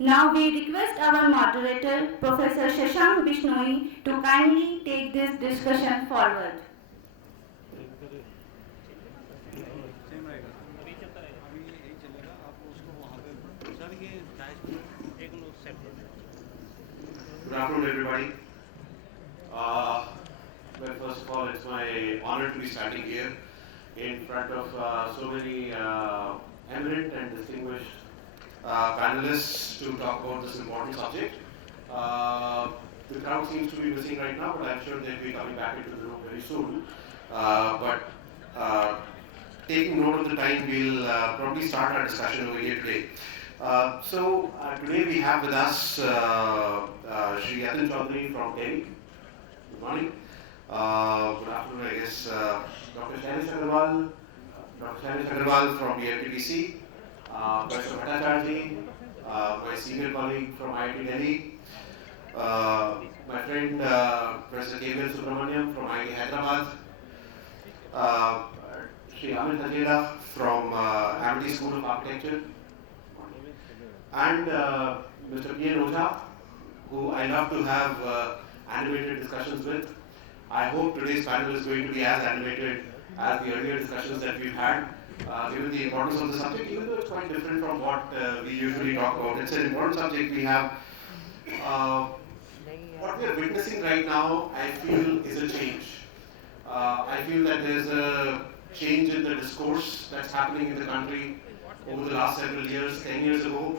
Now we request our moderator, Professor Shashank Bishnoi, to kindly take this discussion forward. Good afternoon, everybody. Well, first of all, it's my honor to be standing here in front of so many eminent and distinguished panelists to talk about this important subject. The crowd seems to be missing right now, but I'm sure they'll be coming back into the room very soon. But taking note of the time, we'll probably start our discussion over here today. Today we have with us Shri Yatin Choudhary from TERI. Good morning. Good afternoon, I guess. Dr. Shailesh Agrawal from BMTPC. Professor Bhattacharjee, my senior colleague from IIT Delhi. My friend Professor Subramanian from IIT Hyderabad. Shri Amit Hajela from Amity School of Architecture. And Mr. Ojha, who I love to have animated discussions with. I hope today's panel is going to be as animated as the earlier discussions that we've had, given the importance of the subject, even though it's quite different from what we usually talk about. It's an important subject. We have what we are witnessing right now, I feel, is a change. I feel that there's a change in the discourse that's happening in the country over the last several years. 10 years ago,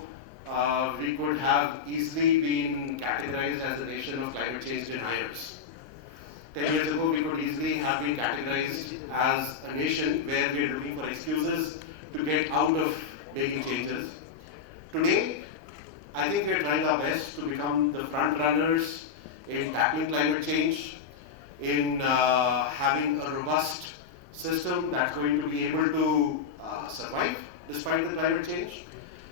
we could have easily been categorized as a nation of climate change deniers. 10 years ago, we could easily have been categorized as a nation where we are looking for excuses to get out of making changes. Today, I think we are trying our best to become the front runners in tackling climate change, in having a robust system that's going to be able to survive despite the climate change,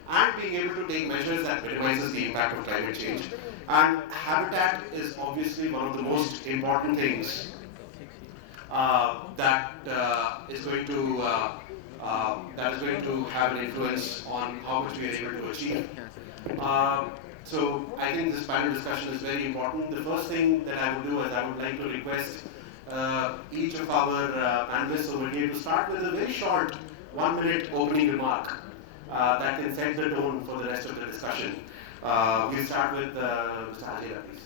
and being able to take measures that minimizes the impact of climate change. And habitat is obviously one of the most important things that is going to have an influence on how much we are able to achieve. So I think this panel discussion is very important. The first thing that I would do is I would like to request each of our panelists over here to start with a very short 1-minute opening remark that can set the tone for the rest of the discussion. We'll start with Mr. Hajela, please.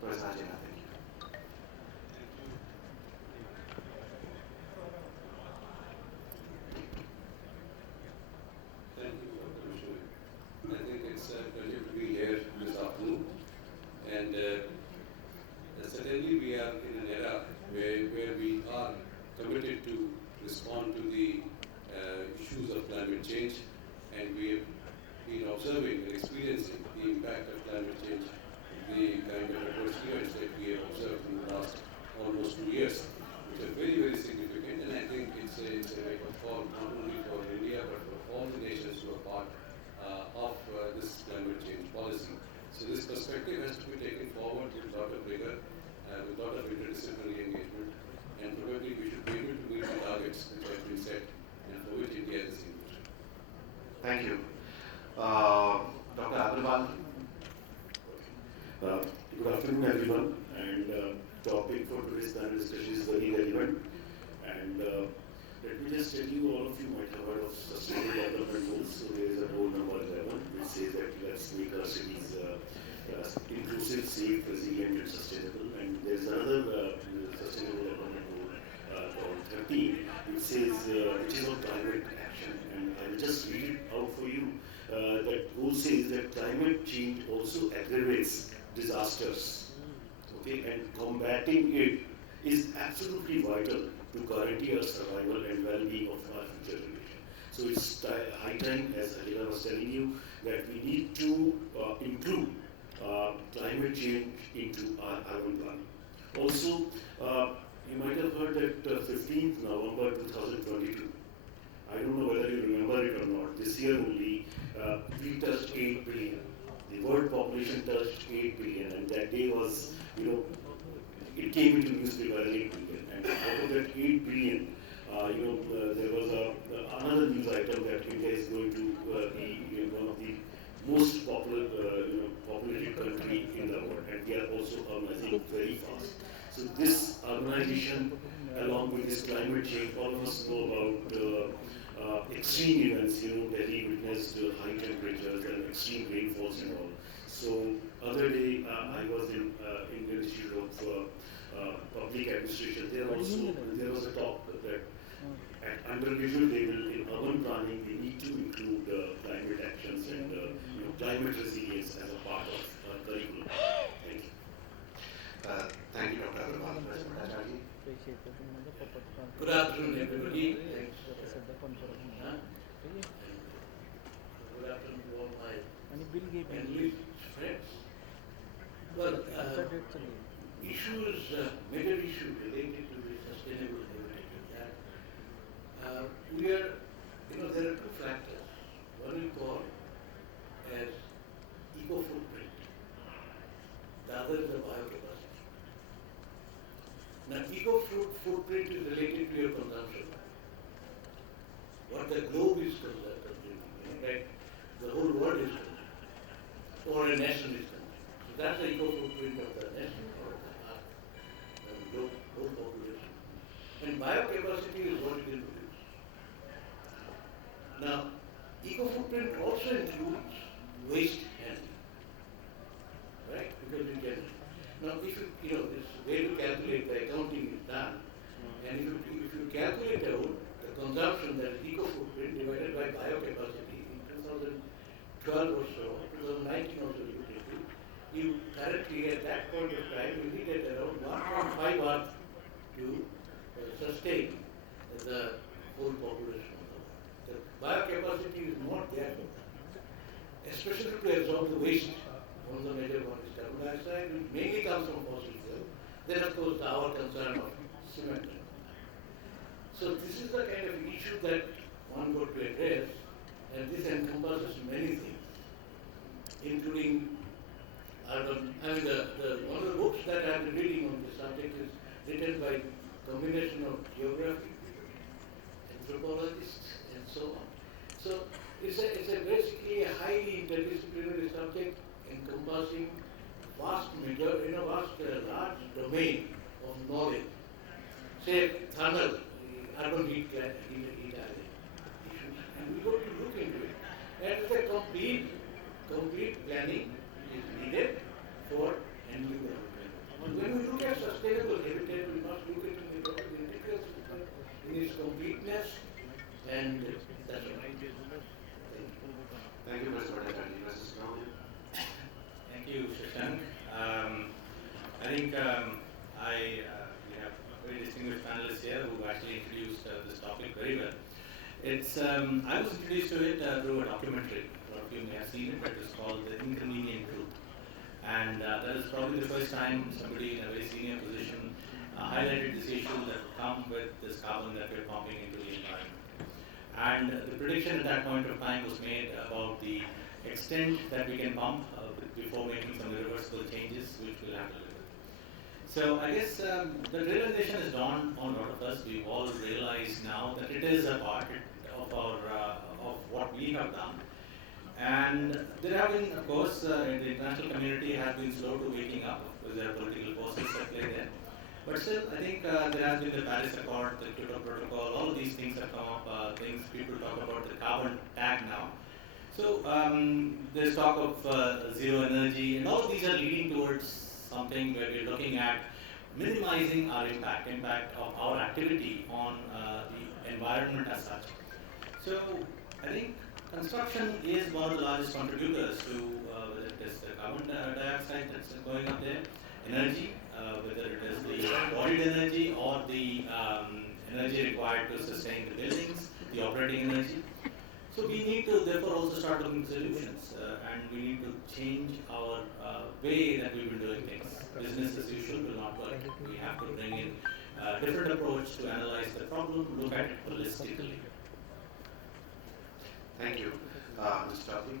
Professor Hajela, thank you. Thank you, Dr. Bishnoi. I think it's a pleasure to be here this afternoon. And certainly we are in an era where we are committed to respond to the issues of climate change, and we have been observing and experiencing the impact of climate change, the kind of adverse events that we have observed in the last almost 2 years, which are very, very significant. And I think it's a wake-up call not only for India but for all the nations who are part of this climate change policy. So this perspective has to be taken forward with a lot of rigor, with a lot of interdisciplinary engagement, and probably we should be able to meet the targets which have been set and for which India is in. Thank you. Dr. Agrawal. Good afternoon, everyone. And topic for today's panel discussion is very relevant. And let me just tell you, all of you might have heard of Sustainable Development Goals. So there is a goal number 11, which says that let's make our cities inclusive, safe, resilient, and sustainable. And there is another Sustainable Development Goal called 13, which says, which is on climate action. And I'll just read it out for you. That goal says that climate change also aggravates disasters, okay, and combating it is absolutely vital to guarantee our survival and well-being of our future generation. So it's high time, as Hajela was telling you, that we need to include climate change into our urban planning. Also, you might have heard that 15th November 2022, I don't know whether you remember it or not, this year only, we touched 8 billion. The world population touched 8 billion, and that day was, it came into newspaper as 8 billion. And out of that 8 billion, there was another news item that India is going to be one of the most populated country in the world, and we are also urbanizing very fast. So this urbanization, along with this climate change, all of us know about extreme events. Delhi witnessed high temperatures and extreme rainfalls and all. So other day, I was in Indian Institute of Public Administration. There was a talk that at undergraduate level in urban planning, we need to include climate actions and climate resilience as a part of curriculum. Thank you. Thank you, Dr. Agrawal. Professor Bhattacharjee. Good afternoon, everybody. Good afternoon to all my panelists, friends. Well, major issue related to the sustainable development that we are, there are two factors. One we call as eco-footprint. The other is the biocapacity. Now, eco-footprint is related to your consumption. What the globe is consuming, right? The whole world is consuming, or a nation is consuming. So that's the eco-footprint of the nation or the earth, the whole population. And biocapacity is what it will produce. Now, eco-footprint also includes waste handling, right? Because you can, now if this way to calculate the accounting is done, and if you calculate out the consumption, that is eco-footprint divided by biocapacity in 2012 or so, 2019 also you currently at that point of time, you need at around 1.5 hours to sustain the whole population of the world. The biocapacity is not there for that, especially to absorb the waste. One of the major one is carbon dioxide, which mainly comes from fossil fuel. Then, of course, our concern of cement. So this is the kind of issue that one got to address, and this encompasses many things, including urban. I mean, one of the books that I've been reading on this subject is written by combination of geography, anthropologists, and so on. So it's a basically a highly interdisciplinary subject encompassing large domain of knowledge. Say thermal, urban heat island issues, and we got to look into it. And it's a complete planning is needed for handling the environment. When we look at sustainable habitat, we must look at it in its completeness, and that's what I did. Thank you, Mr. Bhattacharjee. Mrs. Brown. Thank you, Shashank. I think we have very distinguished panelists here who actually introduced this topic very well. I was introduced to it through a documentary. A lot of you may have seen it, but it's called The Inconvenient Truth. And that is probably the first time somebody in a very senior position highlighted this issue that would come with this carbon that we're pumping into the environment. And the prediction at that point of time was made about the extent that we can pump before making some irreversible changes, which we'll have to live with. So I guess the realization has dawned on a lot of us. We've all realized now that it is a part of what we have done. And there have been, of course, the international community has been slow to waking up because there are political forces at play there. But still, I think there has been the Paris Accord, the Kyoto Protocol, all of these things have come up, people talk about the carbon tag now. So there's talk of zero energy, and all of these are leading towards something where we're looking at minimizing our impact of our activity on the environment as such. So I think construction is one of the largest contributors to whether it is the carbon dioxide that's going up there, energy, whether it is the embodied energy or the energy required to sustain the buildings, the operating energy. So we need to therefore also start looking at solutions and we need to change our way that we've been doing things. Business as usual will not work. We have to bring in a different approach to analyze the problem, look at it holistically. Thank you. Mr. Choudhary.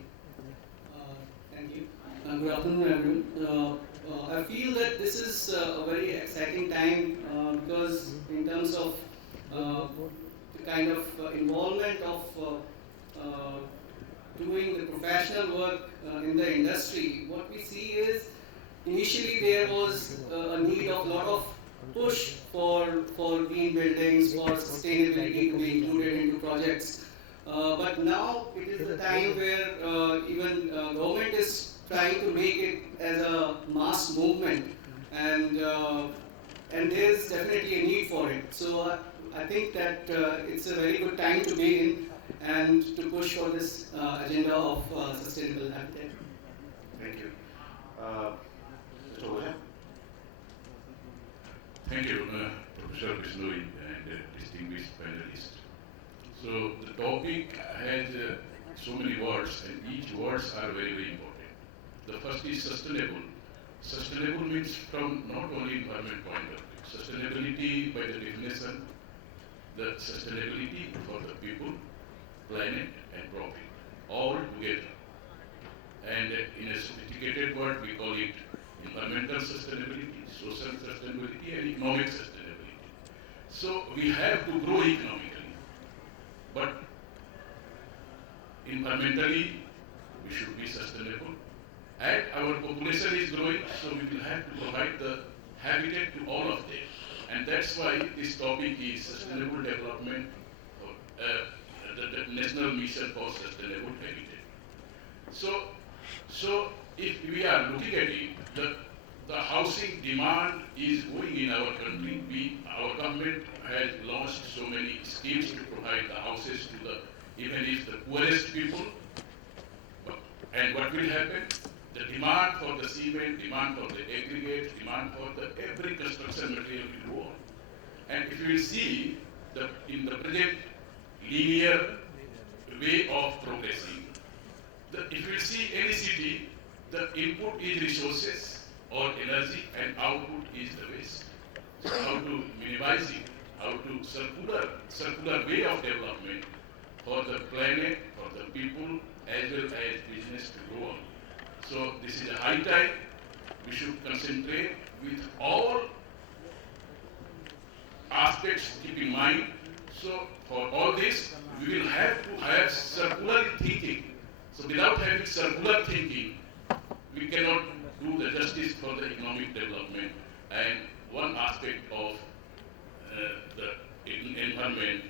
Thank you. Good afternoon, everyone. I feel that this is a very exciting time because in terms of the kind of involvement of doing the professional work in the industry, what we see is initially there was a need of a lot of push for green buildings, for sustainability to be included into projects. But now it is the time where even government is trying to make it as a mass movement, and there is definitely a need for it. So I think that it's a very good time to be in and to push for this agenda of sustainable habitat. Thank you. Mr. Ojha? Thank you, Professor Bishnoi and distinguished panelists. So the topic has so many words, and each words are very, very important. The first is sustainable. Sustainable means from not only environment point of view. Sustainability, by the definition, the sustainability for the people, planet, and profit, all together. And in a sophisticated word, we call it environmental sustainability, social sustainability, and economic sustainability. So we have to grow economically, but environmentally we should be sustainable. And our population is growing, so we will have to provide the habitat to all of them. And that's why this topic is sustainable development, the National Mission for Sustainable Habitat. So if we are looking at it, the housing demand is going in our country. Our government has launched so many schemes to provide the houses to even if the poorest people. And what will happen? The demand for the cement, demand for the aggregate, demand for the every construction material will go on. And if you will see in the present linear way of progressing, if you see any city, the input is resources or energy, and output is the waste. So how to minimize it, how to circular way of development for the planet, for the people, as well as business to go on. So this is a high time. We should concentrate with all aspects keep in mind. So for all this, we will have to have circular thinking. So without having circular thinking, we cannot do the justice for the economic development. And one aspect of the environment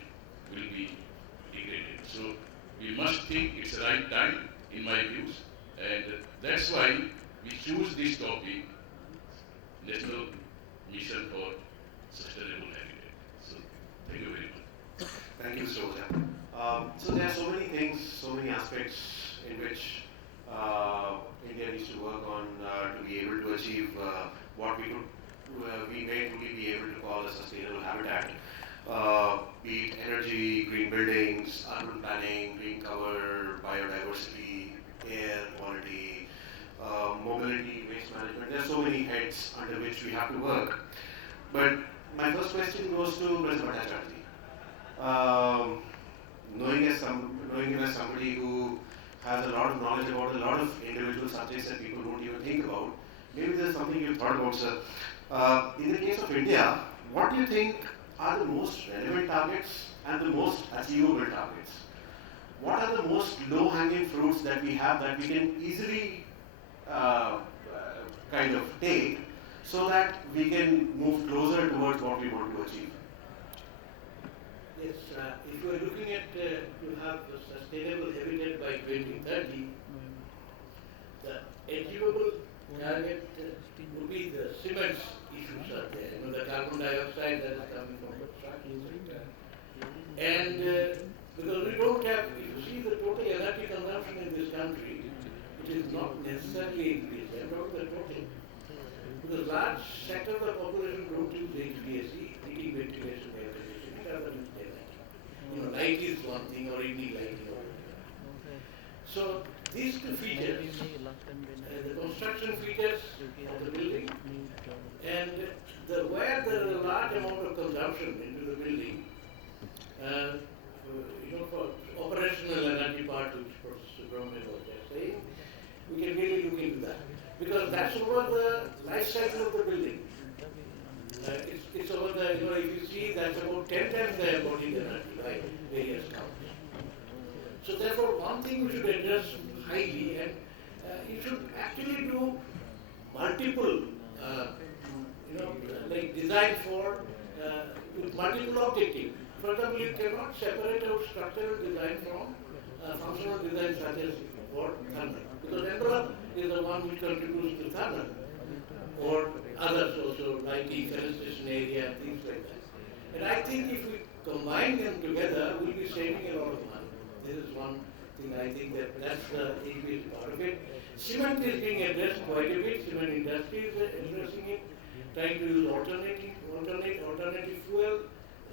will be degraded. So we must think it's the right time, in my views, and that's why we choose this topic, National Mission for Sustainable Habitat. So thank you very much. Thank you, Mr. Ojha. So there are so many things, so many aspects in which India needs to work on to be able to achieve what we may truly be able to call a sustainable habitat. Be it energy, green buildings, urban planning, green cover, biodiversity, air quality, mobility, waste management. There are so many heads under which we have to work. But my first question goes to Professor Bhattacharjee. Knowing him as somebody who has a lot of knowledge about a lot of individual subjects that people don't even think about, maybe there's something you've thought about, sir. In the case of India, what do you think are the most relevant targets and the most achievable targets? What are the most low-hanging fruits that we have that we can easily kind of take so that we can move closer towards what we want to achieve? Yes, if you are looking at to have a sustainable habitat by 2030, the achievable target would be the cement issues are there. The carbon dioxide that is coming from construction sector. And because we don't have, if you see the total energy consumption in this country, it is not necessarily increased. I'm talking the total. Because large sector of the population don't use HVAC, heating, ventilation, air conditioning, it other use daylight. Light is one thing, or evening lighting. So these two features, the construction features of the building, and where there is a large amount of consumption into the building, for operational energy part, which Prof. Subramanian was just saying, we can really look into that. Because that's over the life cycle of the building. It's over the, if you see, that's about 10 times the embodied energy by various counts. So therefore, one thing we should address highly, and you should actually do multiple, like design for with multiple objectives. For example, you cannot separate out structural design from functional design such as for thermal, because envelope is the one which contributes to thermal, or others also, lighting, fenestration area, things like that. And I think if we combine them together, we'll be saving a lot of money. This is one thing I think that's the easiest part of it. Cement is being addressed quite a bit. Cement industry is addressing it, trying to use alternative fuel,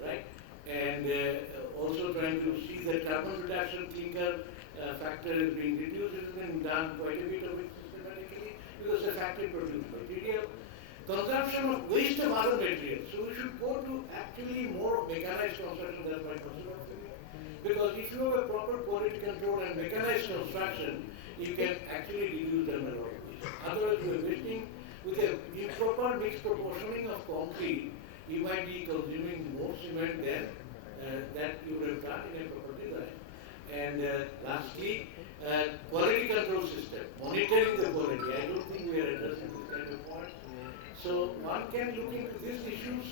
right? And also trying to see that carbon reduction clinker factor is being reduced. It has been done quite a bit of it systematically because the factory produces material. Consumption of waste of other materials. So we should go to actually more mechanized construction. That's my personal opinion. Because if you have a proper quality control and mechanized construction, you can actually reduce them a lot of waste. Otherwise, you are wasting with a improper mixed proportioning of concrete. You might be consuming more cement than that you would have done in a proper design. And lastly, quality control system, monitoring the quality. I don't think we are addressing this kind of points. So one can look into these issues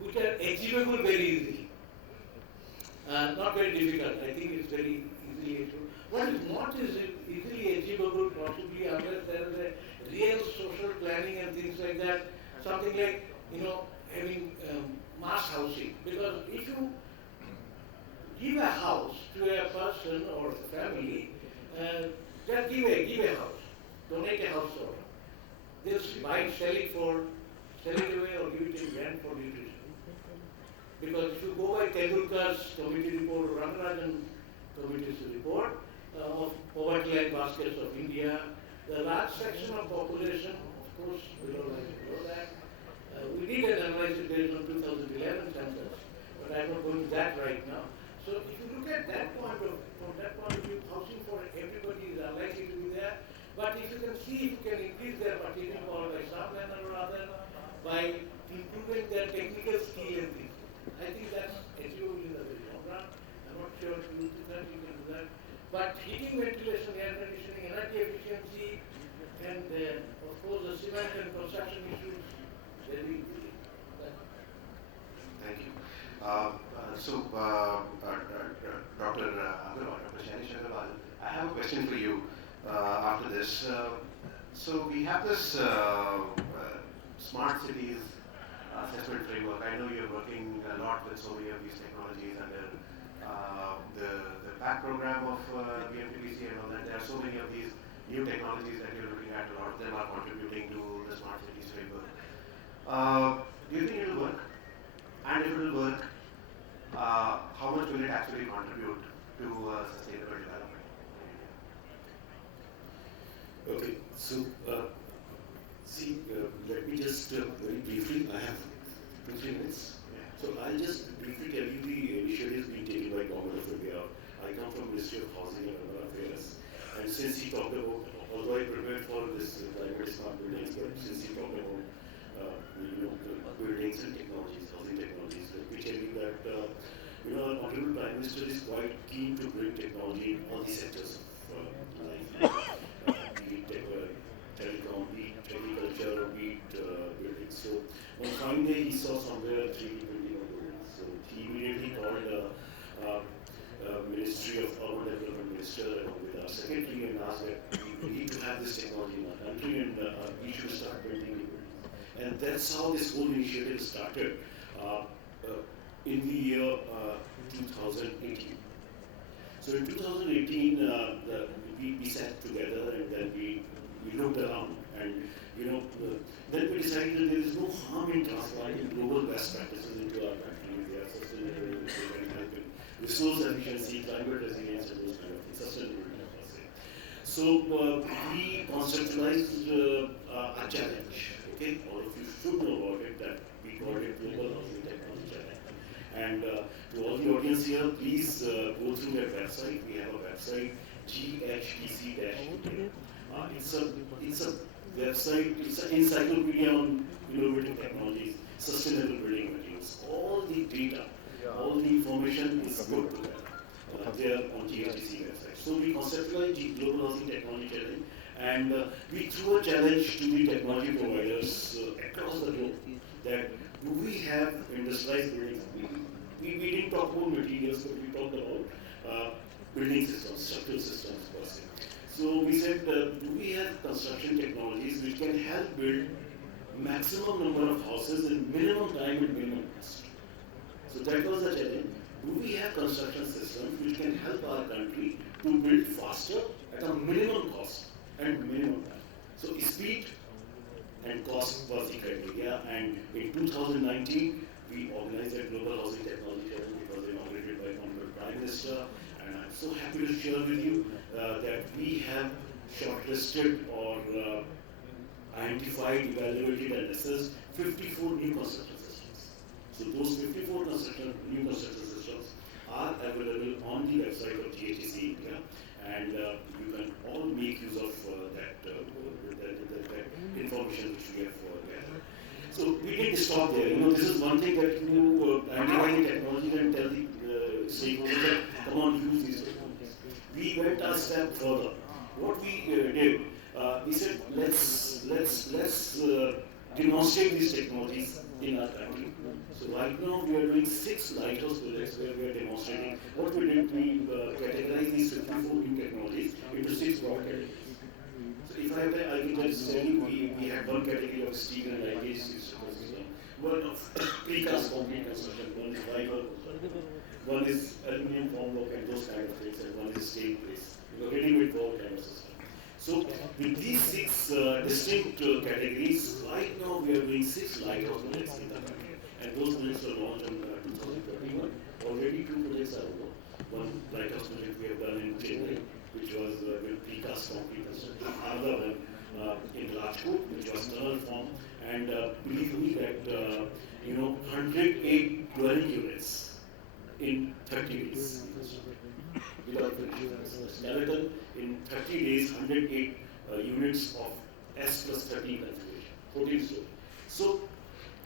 which are achievable very easily. Not very difficult. I think it's very easily achievable. What is not easily achievable possibly unless there is a real social planning and things like that. Something like, having mass housing. Because if you give a house to a person or a family, just give a house, donate a house to them. They'll buy, sell it away or give it in rent for nutrition. Because if you go by Tendulkar's committee report or Rangarajan committee's report of poverty line baskets of India, the large section of population, of course, we don't like to know that. We did an analysis based on 2011 census, but I'm not going to that right now. So if you look at that from that point of view, housing for everybody is unlikely to be there. But if you can see if you can increase their purchasing power by some manner or other, by improving their technical skill and things, I think that's achievable in the very long run. I'm not sure if you can do that. But heating, ventilation, air conditioning, energy efficiency, and of course the cement and construction issues, very easy. Thank you. Dr. Agrawal, Dr. Shailesh Agrawal, I have a question for you after this. So we have this smart cities assessment framework. I know you're working a lot with so many of these technologies under the PAC program of BMTPC and all that. There are so many of these new technologies that you're looking at. A lot of them are contributing to the smart cities framework. Do you think it will work? And if it will work, how much will it actually contribute to sustainable development? Okay, so let me just very briefly, I have 2-3 minutes. So I'll just briefly tell you the initiatives being taken by Government of India. I come from Ministry of Housing and Urban Affairs, and since he talked about, although I prepared for this climate smart buildings, but since he talked about buildings and technologies, housing technologies, let me tell you that our Honorable Prime Minister is quite keen to bring technology in all the sectors of life, be it telecom, be it agriculture, or be it buildings. So one fine day he saw somewhere a 3D building on the road. So he immediately called Ministry of Urban Development Minister along with our secretary and asked that we need to have this technology in our country and we should start building new buildings. And that's how this whole initiative started in the year 2018. So in 2018, we sat together and then we looked around and then we decided that there is no harm in transplanting global best practices into our country. They are sustainable, they can help in resource efficiency, climate resilience, and those kind of things, sustainability per se. So we conceptualized a challenge. Okay, all of you should know about it, that we call it Global Housing Technology Challenge. And to all the audience here, please go through their website. We have a website, GHTC-Today. It's a website, it's an encyclopedia on innovative technologies, sustainable building materials. All the data, all the information is good together. there on GHTC website. So we conceptualized the Global Housing Technology Challenge, and we threw a challenge to the technology providers across the globe that do we have industrialized buildings? We didn't talk about materials, but we talked about building systems, structural systems per se. So we said, do we have construction technologies which can help build maximum number of houses in minimum time and minimum cost? So that was the challenge. Do we have construction systems which can help our country to build faster at a minimum cost and minimum time? So speed and cost was the criteria, and in 2019 we organized a Global Housing Technology Challenge. It was inaugurated by Honorable Prime Minister, and I'm so happy to share with you that we have shortlisted or identified, evaluated and assessed 54 new construction systems. So those 54 new construction systems are available on the website of GHTC India, and you can all make use of that information which we have gathered. So we didn't stop there. This is one thing that you identify the technology and tell the stakeholders that come on, use these technologies. We went a step further. What we did, we said let's demonstrate these technologies in our country. So right now we are doing 6 lighthouse projects where we are demonstrating. What we did, we categorized these 54 new technologies into 6 broad categories. So if I can just tell you, we had one category of steel and lightage system, one of precast concrete construction, one is fiber, one is aluminum formwork and those kind of things, and one is steel place, ready-made wall kind of system. So with these 6 distinct categories, right now we are doing 6 lighthouse projects in the country, and those projects were launched in 2021. Already 2 projects are over. One lighthouse project we have done in Chennai, which was with precast concrete construction. Another one in Rajkot, which was tunnel form, and believe me that 108 dwelling units in 30 days. Without skeleton in 30 days, 108 units of S plus 13 configuration, 14 story. So,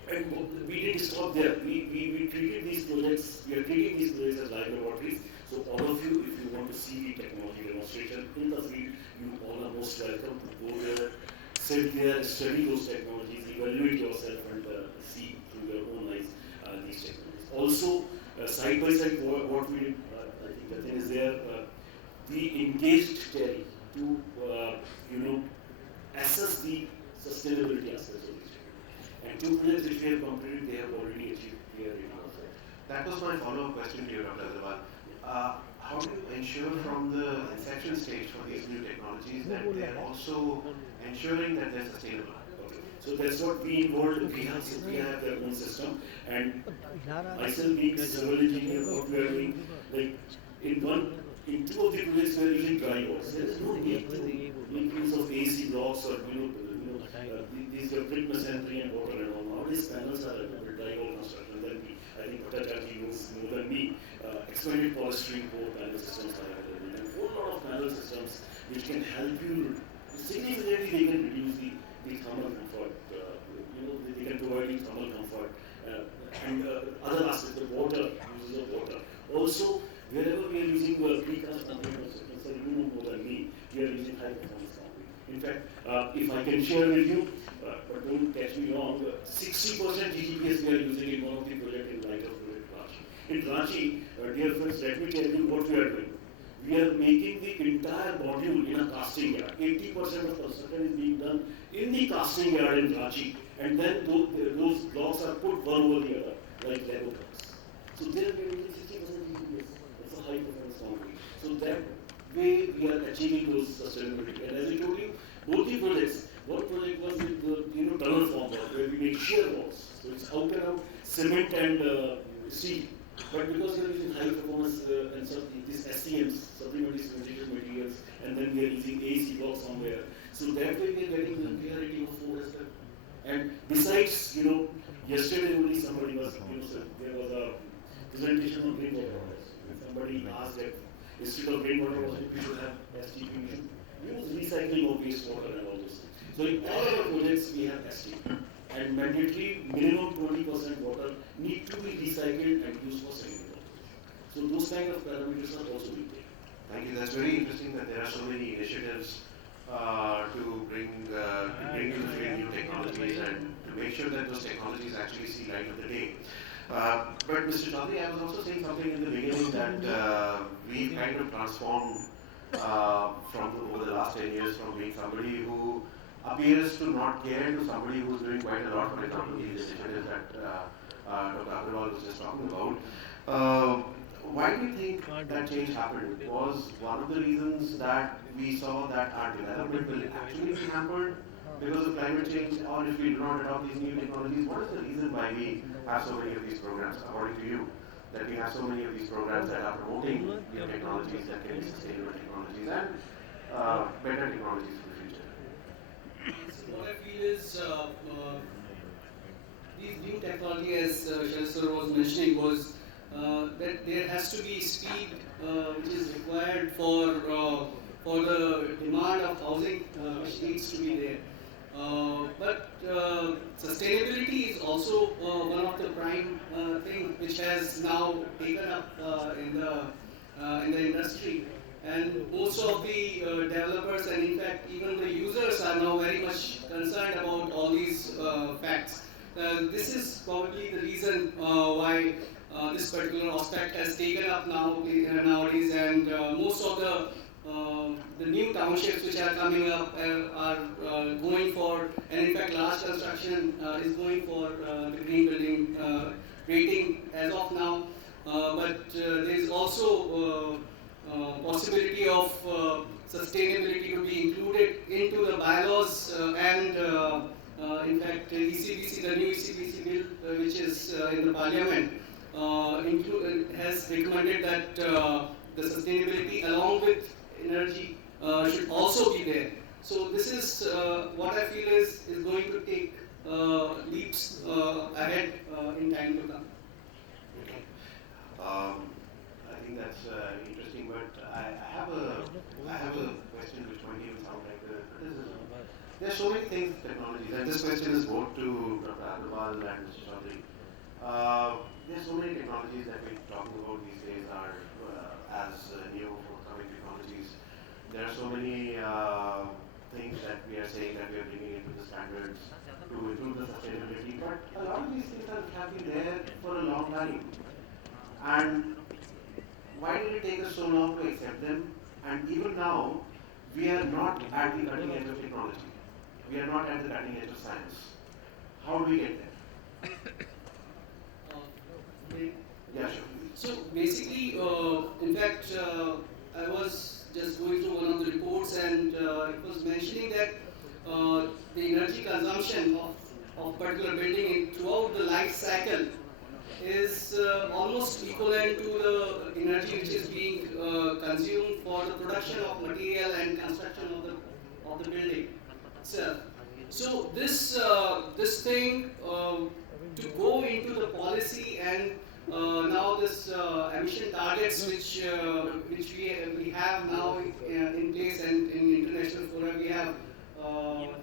and we didn't stop there. We treated these projects, we are treating these projects as live laboratories. So all of you, if you want to see the technology demonstration in the field, you all are most welcome to go there, sit there, study those technologies, evaluate yourself, and see through your own eyes these technologies. Also, side by side, what we did, I think Yatin is there, we engaged TERI to, assess the sustainability aspects of this. And 2 projects which we have completed, they have already achieved clear rating. That was my follow-up question to you, Dr. Agrawal. How do you ensure from the inception stage for these new technologies that they are also ensuring that they're sustainable? Okay. So that's what we involved. We have their own system, and myself being a civil engineer, what we are doing, like in 2 of the projects we are using dry walls. There is no need to make use of AC blocks or these are brick masonry and water and all. Nowadays panels are available, dry wall construction. Then I think Bhattacharjee knows more than me. Expanded polystyrene core panel systems are available, and a whole lot of panel systems which can help you significantly. They can reduce the thermal comfort. They can provide you thermal comfort and other aspects of water, uses of water. Also, wherever we are using precast concrete systems, you know more than me, we are using high performance concrete. In fact, if I can share with you, but don't catch me wrong, 60% GGBS we are using in one of the projects in light of project Ranchi. In Ranchi, dear friends, let me tell you what we are doing. We are making the entire module in a casting yard. 80% of construction is being done in the casting yard in Ranchi, and then those blocks are put one over the other, like Lego blocks. So there we are using 60% GGBS. That's a high performance concrete. So that way we are achieving those sustainability. And as I told you, both the projects, one project was with the tunnel formwork where we make shear walls. So it's out and out cement and steel. But because we are using high performance and these SCMs, supplementary cementitious materials, and then we are using AC blocks somewhere. So that way we are getting the clear rating of 4 as well. And besides, yesterday only somebody was, there was a presentation on rainwater audits. Somebody asked that instead of rainwater audit, we should have STP, we should use recycling of wastewater and all those things. So in all our projects we have STP. And mandatory minimum 20% water need to be recycled and used for secondary purpose. So those kind of parameters are also being taken. Thank you. That's very interesting that there are so many initiatives to bring to the field new technologies and to make sure that those technologies actually see light of the day. But Mr. Choudhary, I was also saying something in the beginning that we've kind of transformed over the last 10 years from being somebody who appears to not care to somebody who's doing quite a lot. For example, these initiatives that Dr. Agrawal was just talking about. Why do you think that change happened? Was one of the reasons that we saw that our development will actually be hampered because of climate change, or if we do not adopt these new technologies? What is the reason why we have so many of these programs, according to you, that we have so many of these programs that are promoting new technologies that can be sustainable technologies and better technologies for the future? So what I feel is these new technology, as Shailesh was mentioning, was that there has to be speed which is required for the demand of housing which needs to be there. But sustainability is also one of the prime thing which has now taken up in the industry, and most of the developers and in fact even the users are now very much concerned about all these facts. This is probably the reason why this particular aspect has taken up nowadays, and most of the new townships which are coming up are going for, and in fact large construction is going for the green building rating as of now. But there is also possibility of sustainability to be included into the bylaws and in fact ECBC, the new ECBC bill which is in the parliament has recommended that the sustainability along with energy should also be there. So this is what I feel is going to take leaps ahead in time to come. Okay. I think that's interesting, but I have a question which might even sound like a criticism. There are so many things, technologies, and this question is both to Dr. Agrawal and Mr. Choudhary. There are so many technologies that we're talking about these days are as new forthcoming technologies. There are so many things that we are saying that we are bringing into the standards to improve the sustainability, but a lot of these things have been there for a long time. And why did it take us so long to accept them? And even now, we are not at the cutting edge of technology. We are not at the cutting edge of science. How do we get there? Yeah, sure. So basically, in fact, I was just going through one of the reports, and it was mentioning that the energy consumption of particular building throughout the life cycle is almost equivalent to the energy which is being consumed for the production of material and construction of the building itself. So this thing to go into the policy, and now this emission targets which we have now in place, and in international forum we have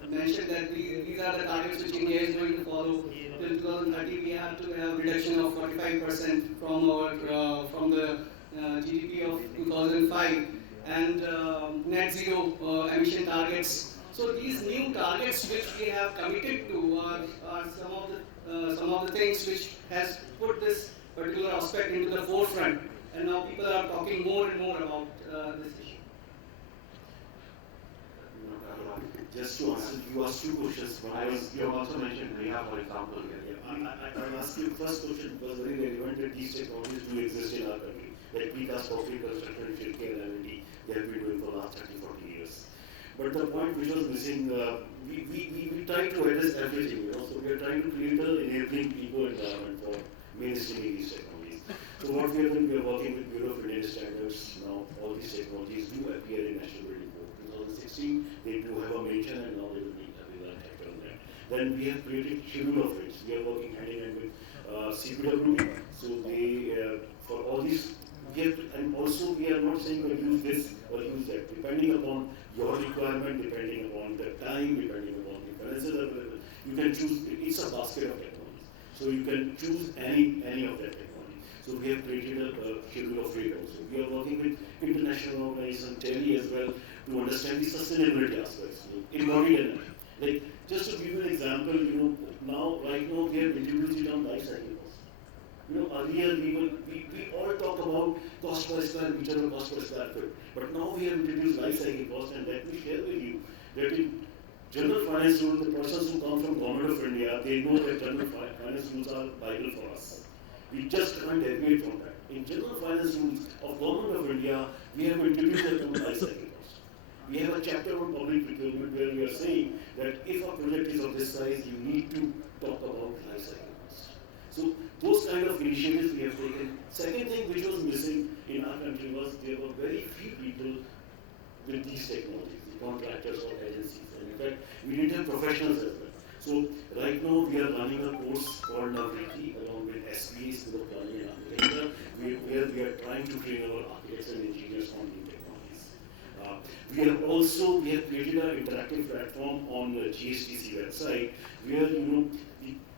mentioned that these are the targets which India is going to follow. Till 2030, we have to have reduction of 45% from the GDP of 2005, and net zero emission targets. So these new targets which we have committed to are some of the things which has put this particular aspect into the forefront, and now people are talking more and more about this issue. Just to answer, you asked two questions. One was, You also mentioned Reha, for example. I'll ask you the first question was very relevant that these technologies do exist in our country. Like precast concrete construction, Shri and Amity, they have been doing for the last 30, 40 years. But the point which was missing, we try to address everything, so we are trying to create an enabling environment for mainstreaming these technologies. So what we are doing, we are working with Bureau of Indian Standards now. All these technologies do appear in National Building Code. 2016, they do have a mention, and now they will be factor on that. Then we have created schedule of rates. We are working hand in hand with CPWD. So they, for all these, we have to, and also we are not saying we'll use this or use that, depending upon your requirement, depending upon the time, depending upon the finances available. You can choose, it's a basket of technologies. So you can choose any of that technology. So So we have created a schedule of trade also. We are working with international organizations, TERI as well, to understand the sustainability aspects, embodied energy. Like, just to give you an example, right now we have introduced it on life cycle cost. Earlier we all talk about cost per square meter or cost per square foot, but now we have introduced life cycle cost, and let me share with you that in general finance rules, the persons who come from Government of India, they know that general finance rules are Bible for us. We just can't deviate from that. In general finance rules of Government of India, we have introduced the term life cycle cost. We have a chapter on public procurement where we are saying that if a project is of this size, you need to talk about life cycle cost. So those kind of initiatives we have taken. Second thing which was missing in our country was there were very few people with these technologies, contractors or agencies. And in fact, we didn't have professionals as well. So right now we are running a course called Amity along with SPs, with the planning and architecture, where we are trying to train our architects and engineers on new technologies. We have created an interactive platform on the GSTC website where the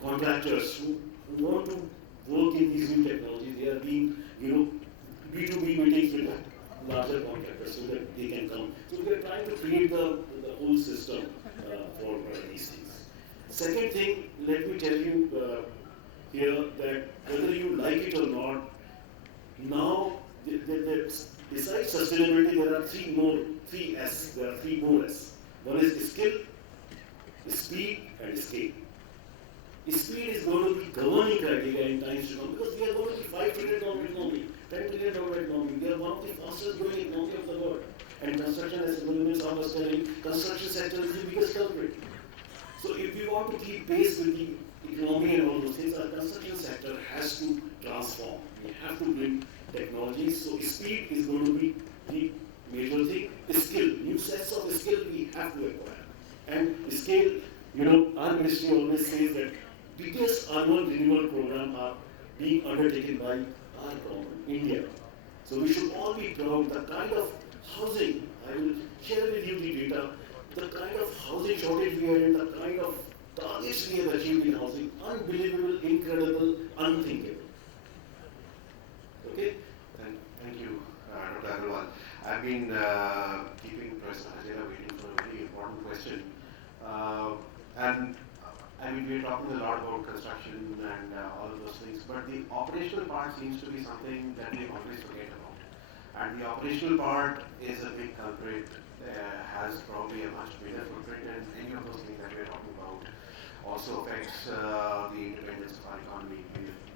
contractors who want to work in these new technologies, they are being B2B meetings with larger contractors so that they can come. So we are trying to create the whole system for these things. Second thing, let me tell you here that whether you like it or not, now besides sustainability, there are three S. There are three more S. One is skill, speed, and scale. Speed is going to be governing criteria in times to come because we are going to be $5 trillion economy, $10 trillion economy. We are one of the fastest growing economy of the world. And construction, as Subramanian was telling, construction sector is the biggest culprit. So if we want to keep pace with the economy and all those things, our construction sector has to transform. We have to bring technologies. So speed is going to be the major thing. Skill, new sets of skill we have to acquire. And scale, our ministry always says that biggest urban renewal program are being undertaken by our government, India. So we should all be proud the kind of housing, I will share with you the data, the kind of housing shortage we are in, the kind of targets we have achieved in housing, unbelievable, incredible, unthinkable. Okay? Thank you, Dr. Agrawal. I've been keeping Professor Hajela waiting for a very important question. We're talking a lot about construction and all of those things, but the operational part seems to be something that we always forget about. And the operational part is a big culprit, has probably a much bigger footprint, and any of those things that we're talking about also affects the independence of our economy.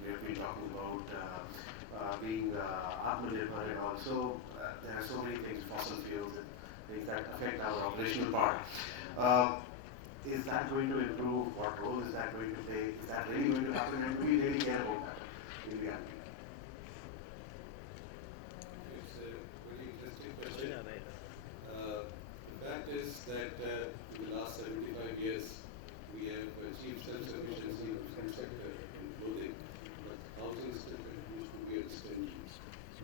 We've been talking about being Atmanirbhar, and also there are so many things, fossil fuels and things that affect our operational part. Is that going to improve? What role is that going to play? Is that really going to happen? And do we really care about that in reality? It's a very interesting question. The fact is that in the last 75 years, we have achieved self-sufficiency in the food sector and clothing, but housing still continues to be a distant.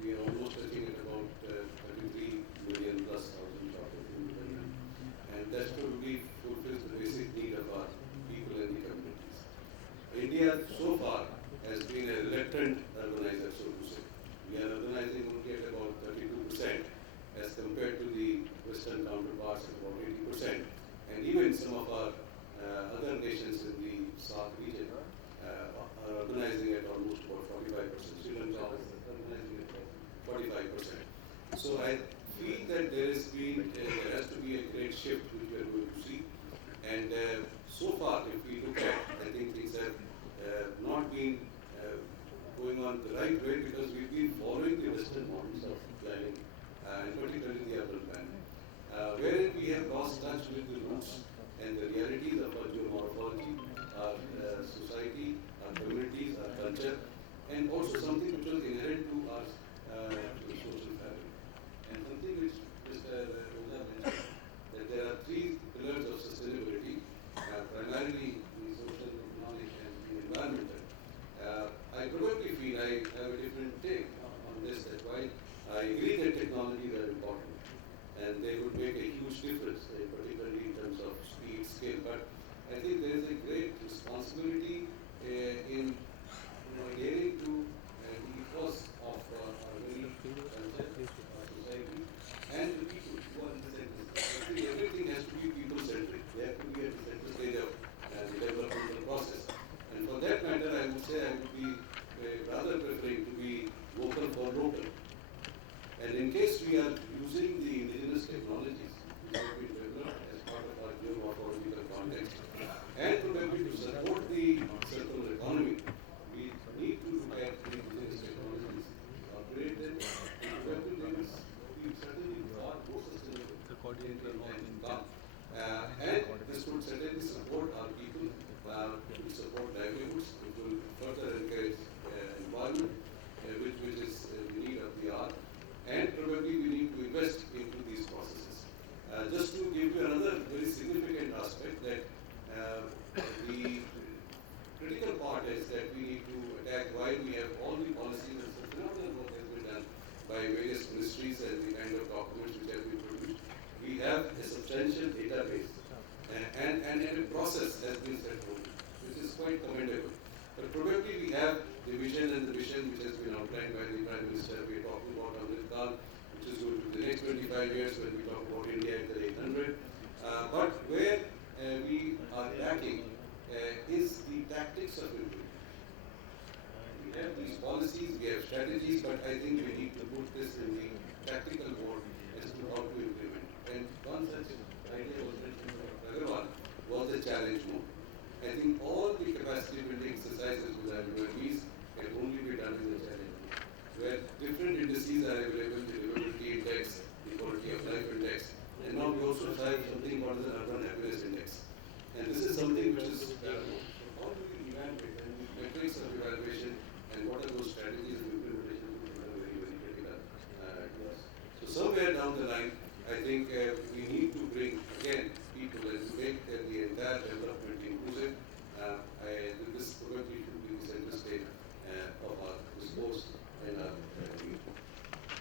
We are almost touching at about 33 million plus housing shortage in the country. And that probably fulfills the basic need of our people and the communities. India so far has been a reluctant urbanizer, so to say. We are urbanizing only at about 32% as compared to the Western counterparts of about 80%. And even some of our other nations in the South region are urbanizing at almost about 45%. Sri Lanka is urbanizing at about 45%. So I feel that there has to be a great shift which we are going to see. And so far, if we look at, I think things have not been going on the right way because we've been following the Western models of planning, and particularly the urban planning, wherein we have lost touch with the roots and the realities of our geomorphology, our society, our communities, our culture, and also something which was inherent to our social fabric. And something which Mr. Ojha mentioned, that there are three pillars of sustainability, primarily the social, economic, and the environmental. I probably feel I have a different take on this, that while I agree that technologies are important, and they would make a huge difference, particularly in terms of speed, scale, but I think there is a great responsibility in adhering to the ethos and a process has been set forward, which is quite commendable. But probably we have the vision and the mission which has been outlined by the Prime Minister. We are talking about Amit, which is going to be the next 25 years when we talk about India at the 800. But where we are lacking is the tactics of implementation. We have these policies, we have strategies, but I think we need to put this in the tactical mode as to how to implement. And one such idea was mentioned by Agrawal was the challenge mode. I think all the capacity building exercises with our universities can only be done in the challenge mode, where different indices are available, the livability index, the quality of life index, and now we also have something called the urban happiness index. And this is something which is how do we evaluate and the metrics of evaluation and what are those strategies of implementation which are very, very critical to us. So somewhere down the line, I think we need to bring again people and make the entire development inclusive. This probably should be the center stage of our discourse and our meeting.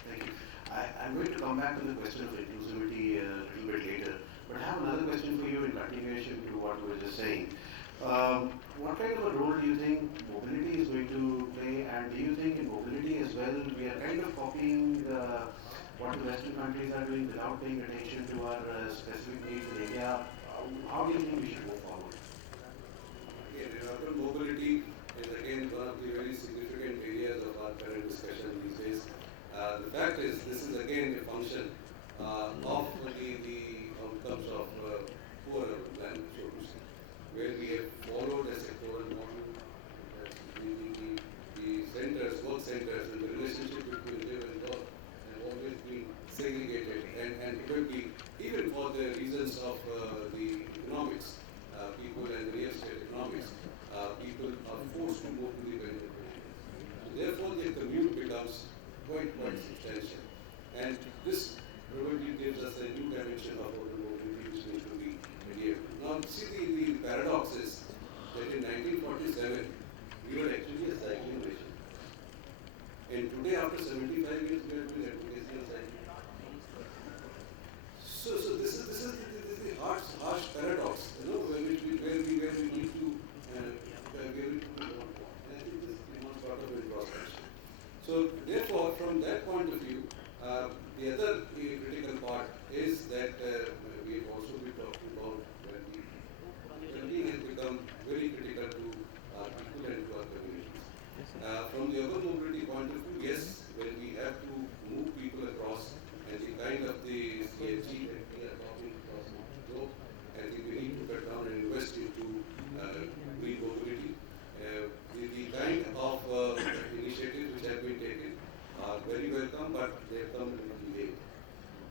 Thank you. I'm going to come back to the question of inclusivity a little bit later, but I have another question for you in continuation to what you were just saying. What kind of a role do you think mobility is going to play, and do you think in mobility as well we are kind of copying what the Western countries are doing without paying attention to our specific needs in India? How do you think we should move forward? Again, urban mobility is again one of the very significant areas of our current discussion these days. The fact is, this is again a function of the outcomes of poor urban planning, so to say, where we have followed a sectoral model. The centers, work centers, and the relationship between live and work have always been segregated, and it will be, even for the reasons of the economics, people and the real estate economics, people are forced to move to the benefit. So therefore, the commute becomes quite substantial. And this probably gives us a new dimension of urban mobility which needs to be adhered to. Now, see, the paradox is that in 1947, we were actually a cycling nation. And today, after 75 years, we are doing advocacy on cycling. So this is the harsh paradox, where we need to and I think this demands a lot of introspection. So therefore, from that point of view, the other critical part is that we have also been talking about well-being has become very critical to our people and to our communities. From the urban mobility point of view, yes, when we have to move people across and the kind of the CNG that we are talking across the globe, I think we need to cut down and invest into green mobility. The kind of initiatives which have been taken are very welcome, but they have come a little late.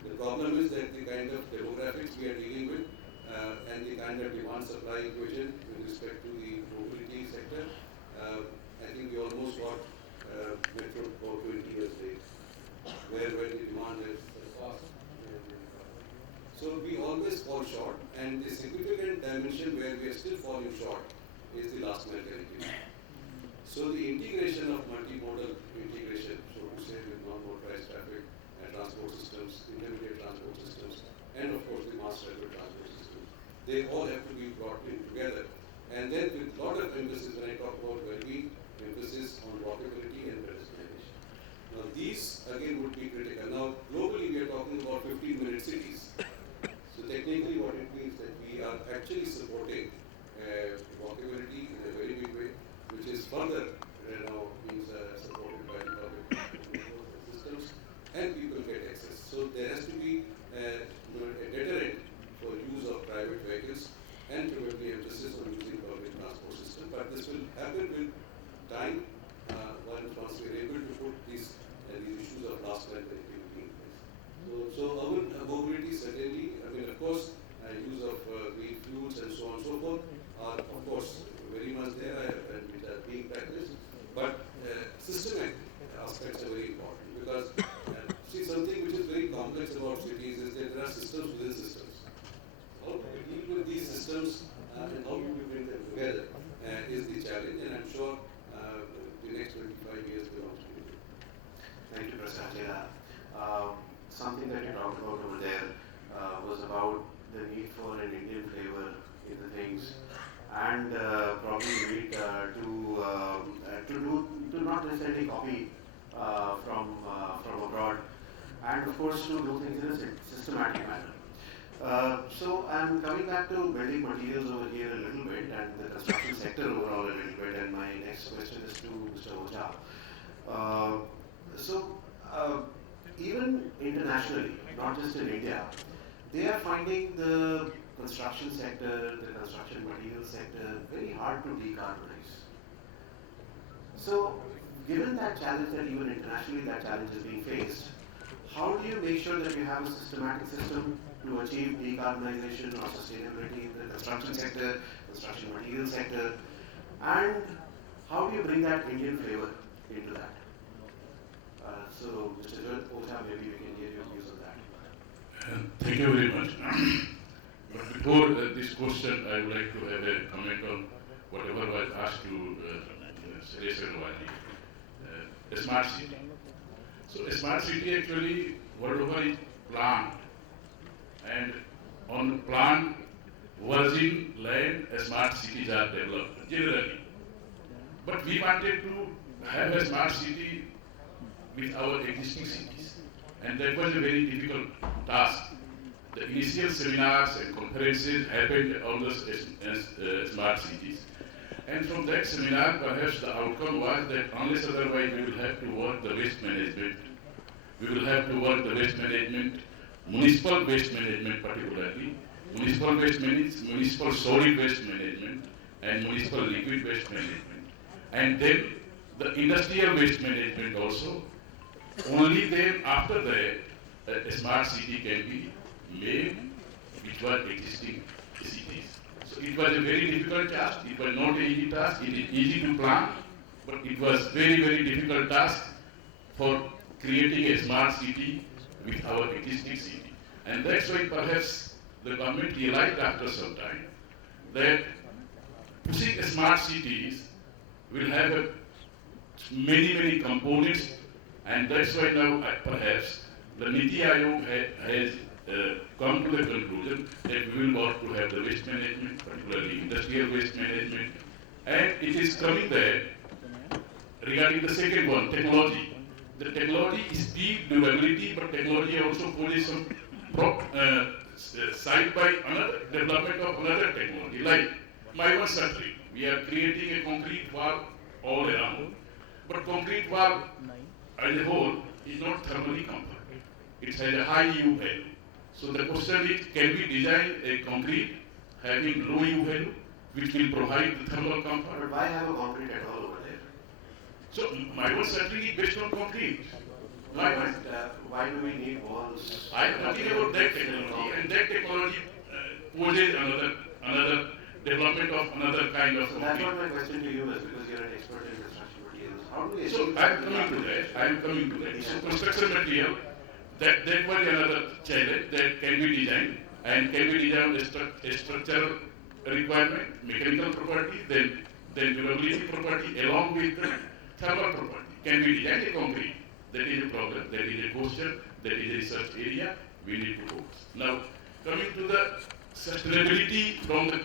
The problem is that the kind of demographics we are dealing with and the kind of demand-supply equation with respect to the mobility sector, I think we almost got metro about 20 years late, where the demand is fast. So we always fall short, and the significant dimension where we are still falling short is the last mile connectivity. So the integration of multimodal integration, so to say, with non-motorized traffic and transport systems, intermediate transport systems, and of course the mass rapid transport systems, they all have to be brought in together. And then with a lot of emphasis, when I talk about well-being, emphasis on walkability and pedestrianization. Now these again would be critical. Now globally we are talking about 15-minute cities. So technically what it means that we are actually supporting walkability in a very big way, which is further being supported by the public systems, and people get access. So there has to be a deterrent for use of private vehicles and probably emphasis on using public transport system. But this will happen with time once we are able to put these issues of last mile connectivity in place. So urban mobility certainly, of course, use of green fuels and so on and so forth are of course very much there and which are being practiced, but systemic aspects are very important because see, something which is very complex about cities is that there are systems within systems. How do we deal with these systems and how do we bring them together is the challenge, and I'm sure the next 25 years belongs to you. Thank you, Professor Hajela. Something that you talked about over there was about the need for an Indian flavor in the and probably wait to not necessarily copy from abroad, and of course to do things in a systematic manner. So I'm coming back to building materials over here a little bit and the construction sector overall a little bit, and my next question is to Mr. Ojha. Even internationally, not just in India, they are finding the construction sector, the construction materials sector very hard to decarbonize. So, given that challenge, that even internationally that challenge is being faced, how do you make sure that you have a systematic system to achieve decarbonization or sustainability in the construction sector, construction materials sector, and how do you bring that Indian flavor into that? So, Mr. Ojha, maybe we can hear your views on that. Thank you very much. But before this question, I would like to have a comment on whatever was asked to Shri a smart city. So a smart city actually, whatever is planned, and on planned virgin land, smart cities are developed generally. But we wanted to have a smart city with our existing cities, and that was a very difficult task. The initial seminars and conferences happened on the smart cities. And from that seminar, perhaps the outcome was that unless otherwise we will have to work the waste management. We will have to work the waste management, municipal waste management particularly, municipal waste management, municipal solid waste management, and municipal liquid waste management. And then the industrial waste management also. Only then after that, a smart city can be made, which was existing cities. So it was a very difficult task. It was not an easy task. It is easy to plan, but it was very, very difficult task for creating a smart city with our existing city. And that's why perhaps the government realized after some time that pushing smart cities will have many, many components, and that's why now perhaps the Niti Aayog has come to the conclusion that we will work to have the waste management, particularly industrial waste management, and it is coming there regarding the second one, technology. The technology is speed, durability, but technology also poses some side by another development of another technology, like my one country. We are creating a concrete wall all around, but concrete wall as a whole is not thermally comfort. It has a high U value. So the question is, can we design a concrete having low U value, which will provide the thermal comfort? But why have a concrete at all over there? So my work certainly is based on concrete. Why do we need walls? I am talking about that technology, and that technology poses another development of another kind of So concrete. that's what my question to you is, because you're an expert in construction materials. How do we So achieve I am coming to that. So construction material, that was another challenge that can be designed, and can be designed a structural requirement, mechanical property, then durability property along with the thermal property. Can be designed a concrete? That is a problem, that is a question, that is a research area we need to focus. Now, coming to the sustainability from the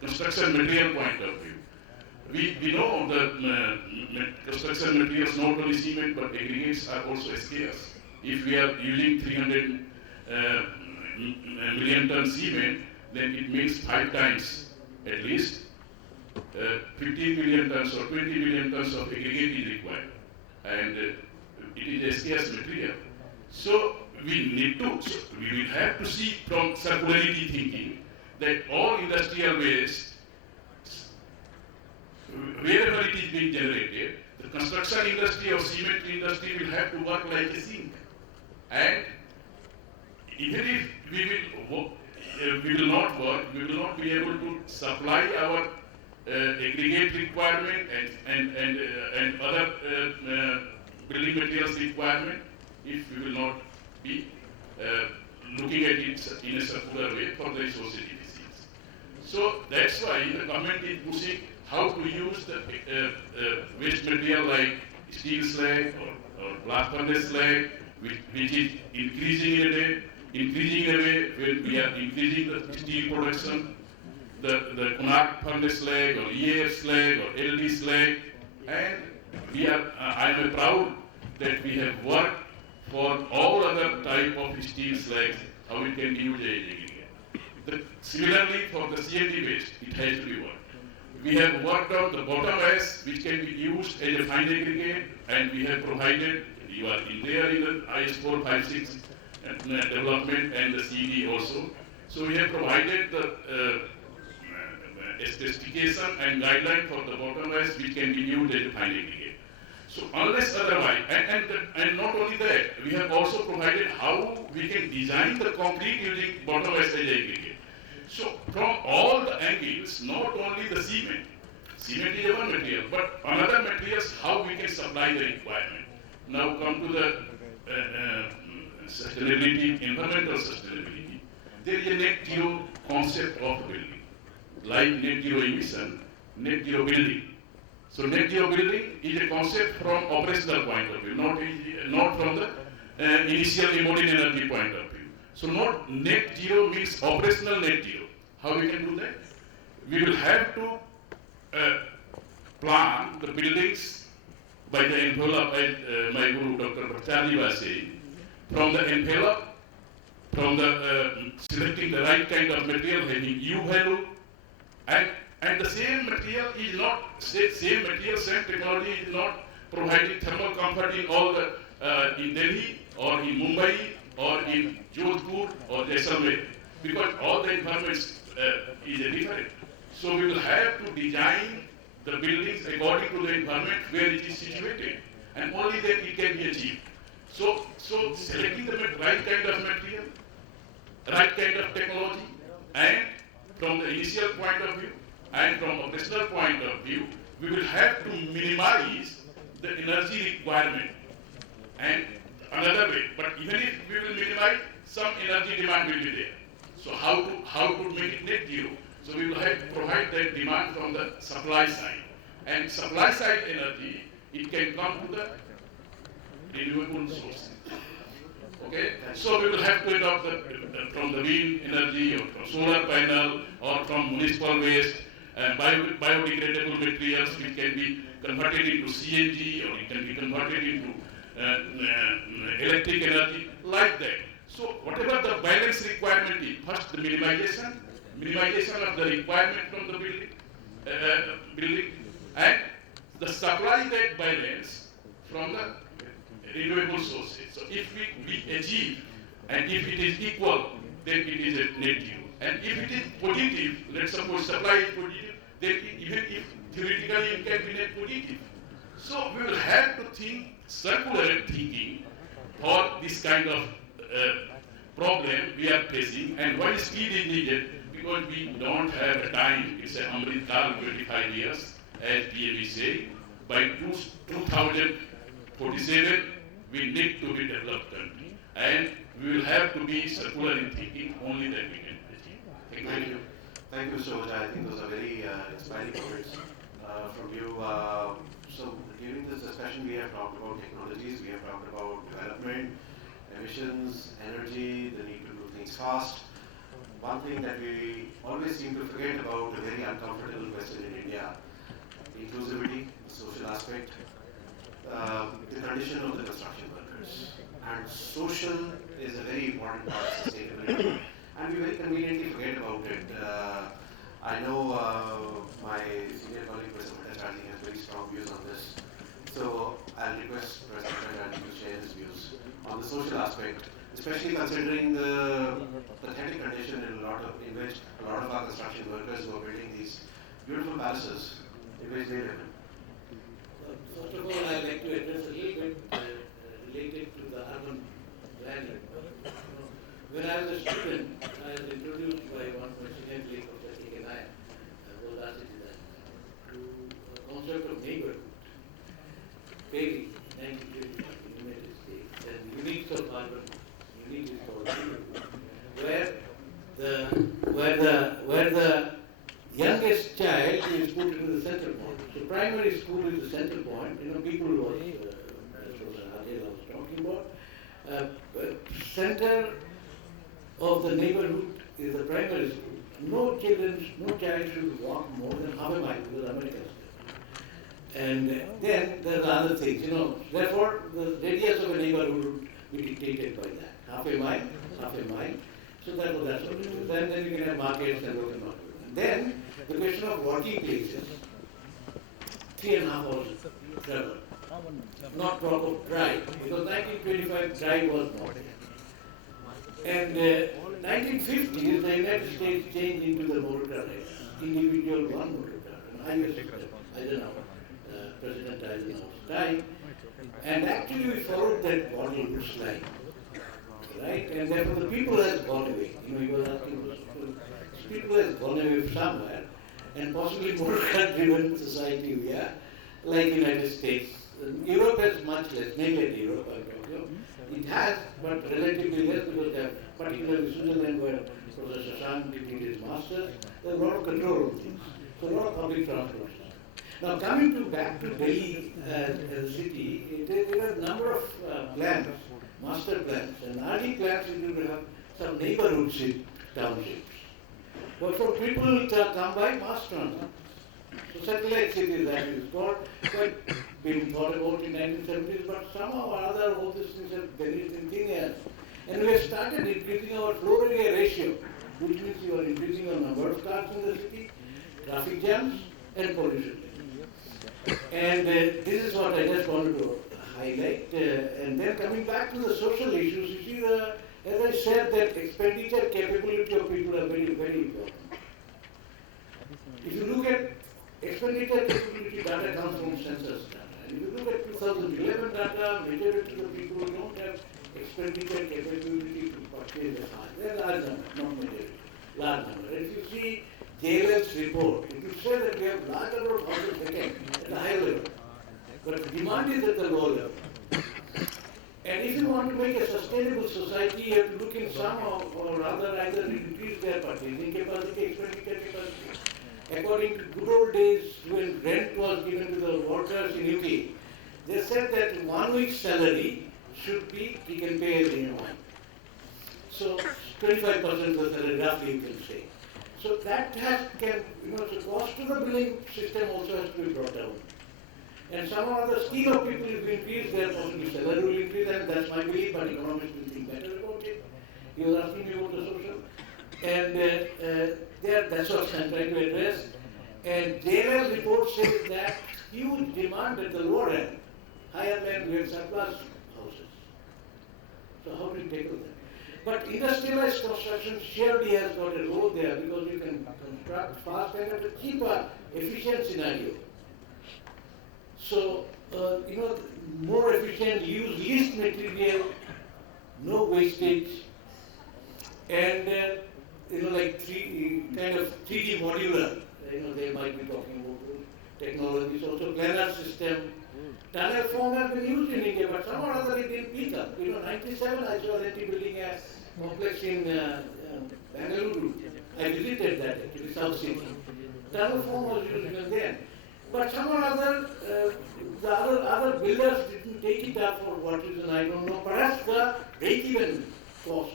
construction material point of view. We know the construction materials, not only cement but aggregates, are also scarce. If we are using 300 million ton cement, then it means 5 times at least 15 million tons or 20 million tons of aggregate is required. And it is a scarce material. So we will have to see from circularity thinking that all industrial waste, wherever it is being generated, the construction industry or cement industry will have to work like a sink. And even if we will not work, we will not be able to supply our aggregate requirement and other building materials requirement if we will not be looking at it in a circular way for the resource efficiency. So that's why the government is pushing how to use the waste material like steel slag or blast furnace slag, which is increasing in a way when we are increasing the steel production. the Konark furnace slag or EAF slag or LD slag, and I am proud that we have worked for all other type of steel slags, how it can be used as aggregate. Similarly, for the CNT waste, it has to be worked. We have worked on the bottom ash, which can be used as a fine aggregate, and we have provided, you are in there in the IS 456 development and the CD also. So we have provided the specification and guideline for the bottom ash, which can be used as a fine aggregate. So unless otherwise, and not only that, we have also provided how we can design the concrete using bottom ash as aggregate. So from all the angles, not only the cement is one material, but another materials, how we can supply the requirement. Now come to the sustainability, environmental sustainability. There is a net zero concept of building, like net zero emission, net zero building. So net zero building is a concept from operational point of view, not from the initial embodied energy point of view. So not net zero means operational net zero. How we can do that? We will have to plan the buildings by the envelope, as my guru Dr. Bhattacharjee was saying, from the envelope, from the selecting the right kind of material having U value, and the same material is not, same technology is not providing thermal comfort in all the, in Delhi or in Mumbai or in Jodhpur or Jaisalmer, because all the environments is different. So we will have to design the buildings according to the environment where it is situated, and only then it can be achieved. So selecting the right kind of material, right kind of technology, and from the initial point of view, and from operational point of view, we will have to minimize the energy requirement. And another way, but even if we will minimize, some energy demand will be there. So how to make it net zero? So we will have to provide that demand from the supply side. And supply side energy, it can come to the renewable sources. Okay? So we will have to adopt from the wind energy or from solar panel or from municipal waste, biodegradable materials which can be converted into CNG or it can be converted into electric energy, like that. So whatever the balance requirement is, first the minimization of the requirement from the building, and the supply that balance from the renewable sources. So if we achieve, and if it is equal, then it is a net zero. And if it is positive, let's suppose supply is positive, then even if theoretically it can be net positive. So we will have to think circular thinking for this kind of problem we are facing, and why speed is needed, because we don't have time. It's a Amrit 25 years, as PME say. By 2047, we need to be developed country, and we will have to be circular in thinking. Only that we can achieve. Thank you. Thank you, Mr. Ojha. I think those are very inspiring comments from you. So during this discussion, we have talked about technologies, we have talked about development, emissions, energy, the need to do things fast. One thing that we always seem to forget about, a very uncomfortable question in India, inclusivity, the social aspect, the condition of the construction workers. And social is a very important part of sustainability, and we very conveniently forget about it. I know my senior colleague, Professor Bhattacharjee, has very strong views on this. So I'll request Professor Bhattacharjee to share his views on the social aspect, especially considering the pathetic condition in which a lot of our construction workers who are building these beautiful palaces in which they live in. First of all, I'd like to address a little bit related to the urban planning. When I was a student, I was introduced by one of my senior colleagues, Professor Shri, to a concept of neighborhood. TERI, 1925, in the United States, and unique of urban, unique is called neighborhood, where the youngest child is put into the center point. So primary school is the center point. People was Hajela was talking about. Center of the neighborhood is the primary school, no child should walk more than half a mile because Americans do. And then there are other things, Therefore, the radius of a neighborhood would be dictated by that. Half a mile. So therefore, that's what it is. Then you can have markets and local markets. And then the question of working places, 3.5 hours travel. Not proper drive, because 1925 drive was not there. And 1950s, the United States changed into the motor car era, individual one motor car. And I was President Eisenhower's time, and actually we followed that model Bush line, right? And therefore the people has gone away. You were asking, people has gone away somewhere, and possibly motor car-driven society we are, like United States. Europe has much less, mainland Europe, I'm talking about. It has, but relatively less because they have, particularly Switzerland where Professor Shashank did his master's, there's a lot of control of things. So a lot of public transport. Now coming back to Delhi as a city, there are a number of plans, master plans, and early plans include to have some neighborhood townships. But for people to come by mass transit. So satellite cities, that is called, quite been thought about in 1970s, but somehow or other all these things have buried in thin air. And we have started increasing our floor area ratio, which means you are increasing our number of cars in the city, traffic jams, and pollution. And this is what I just wanted to highlight. And then coming back to the social issues, you see, as I said, that expenditure capability of people are very, very important. If you look at expenditure capability data comes from census data. And if you look at 2011 data, majority of the people don't have expenditure capability to purchase a house. They're large number, not majority, large number. And if you see JLL's report, it will say that we have large number of houses vacant at a high level. But the demand is at the low level. And if you want to make a sustainable society, you have to look in some or other, either increase their purchasing capacity, expenditure capacity. According to good old days, when rent was given to the workers in UK, they said that 1 week's salary should be, he can pay as anyone. So 25% of the salary, roughly you can say. So that the cost of the billing system also has to be brought down. And some of the skill of people will increase, their possibly salary will increase, and that's my belief, but economists will think better about it. He was asking me about the social. And that's what I'm trying to address. And JLL report says that huge demand at the lower end, higher end, we have surplus houses. So how do you tackle that? But industrialized construction surely has got a role there because you can construct fast and at a cheaper, efficient scenario. So, more efficient, use least material, no wastage, and like kind of 3D modular. They might be talking about technologies, also planar system. Tunnel form has been used in India, but somehow or other it didn't pick up. 97 I saw that building a complex in Bengaluru. I visited that actually, South City. Tunnel form was used even then. But somehow or other, the other builders didn't take it up for what reason, I don't know. Perhaps the break-even cost,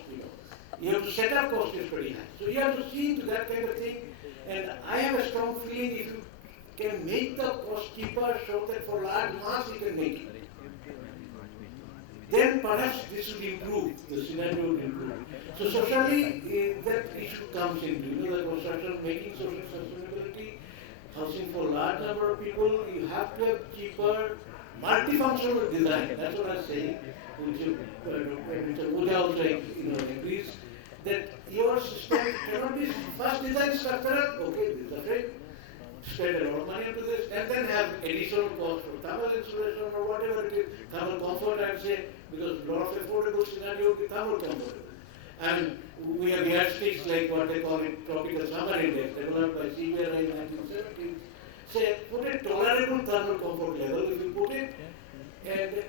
You have to set up cost is pretty high. So you have to see into that kind of thing. And I have a strong feeling if you can make the cost cheaper, so that for large mass you can make it. Then perhaps this will improve, the scenario will improve. So socially, that issue comes into, the construction, making social sustainability, housing for large number of people, you have to have cheaper, multifunctional design. That's what I'm saying, which Ojha also agrees, that your system cannot be first design structural, okay, this is a frame, spend a lot of money into this, and then have additional cost for thermal insulation or whatever it is, thermal comfort I'd say, because a lot of affordable scenario will be thermal comfort. And we have yardsticks like what they call it tropical summer index, developed by CBRI in 1970s, say put a tolerable thermal comfort level, if you put it, and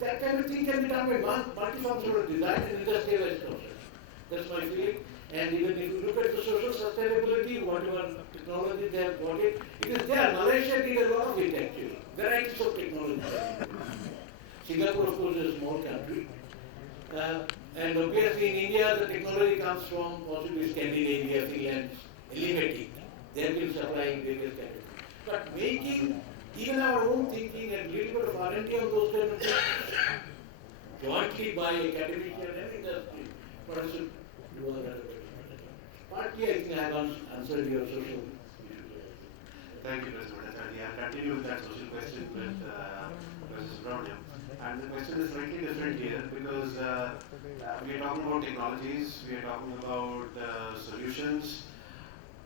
that kind of thing can be done by multifunctional design and industrialized construction. That's my feeling. And even if you look at the social sustainability, whatever technology they have got it is there. Malaysia did a lot of it actually. Varieties of technology. Singapore, of course, is a small country. And obviously in India the technology comes from possibly Scandinavia, Finland, Elevati. They have been supplying various categories. But making even our own thinking and little bit of R&D on those kind of things jointly by academician and industry, but I should do a better. Partly I think I have answered your social issues. Thank you, Professor Bhattacharjee. I'll continue with that social question with Professor Subramanian. And the question is slightly different here because we are talking about technologies, we are talking about solutions,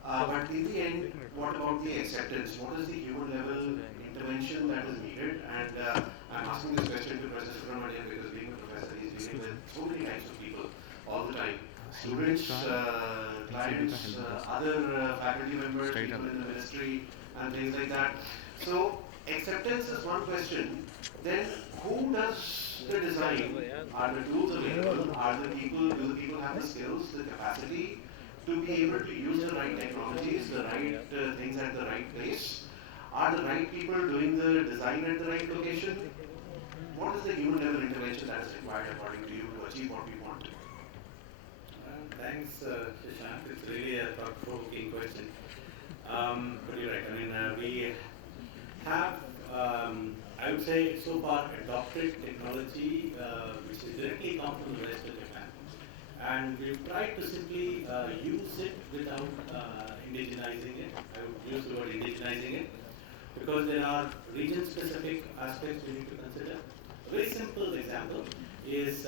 but in the end, what about the acceptance? What is the human level intervention that is needed? And I'm asking this question to Professor Subramanian because being a professor, he's dealing with so many types of people all the time. Students, clients, other faculty members, people in the ministry, and things like that. So acceptance is one question. Then who does the design? Are the tools available? Are the people? Do the people have the skills, the capacity to be able to use the right technologies, the right things at the right place? Are the right people doing the design at the right location? What is the human level intervention that is required according to you to achieve what we want? Thanks, Shashank. It's really a thought-provoking question. But you're right. I mean, we have, I would say, so far adopted technology which is directly come from the rest of Japan. And we've tried to simply use it without indigenizing it. I would use the word indigenizing it because there are region-specific aspects we need to consider. A very simple example is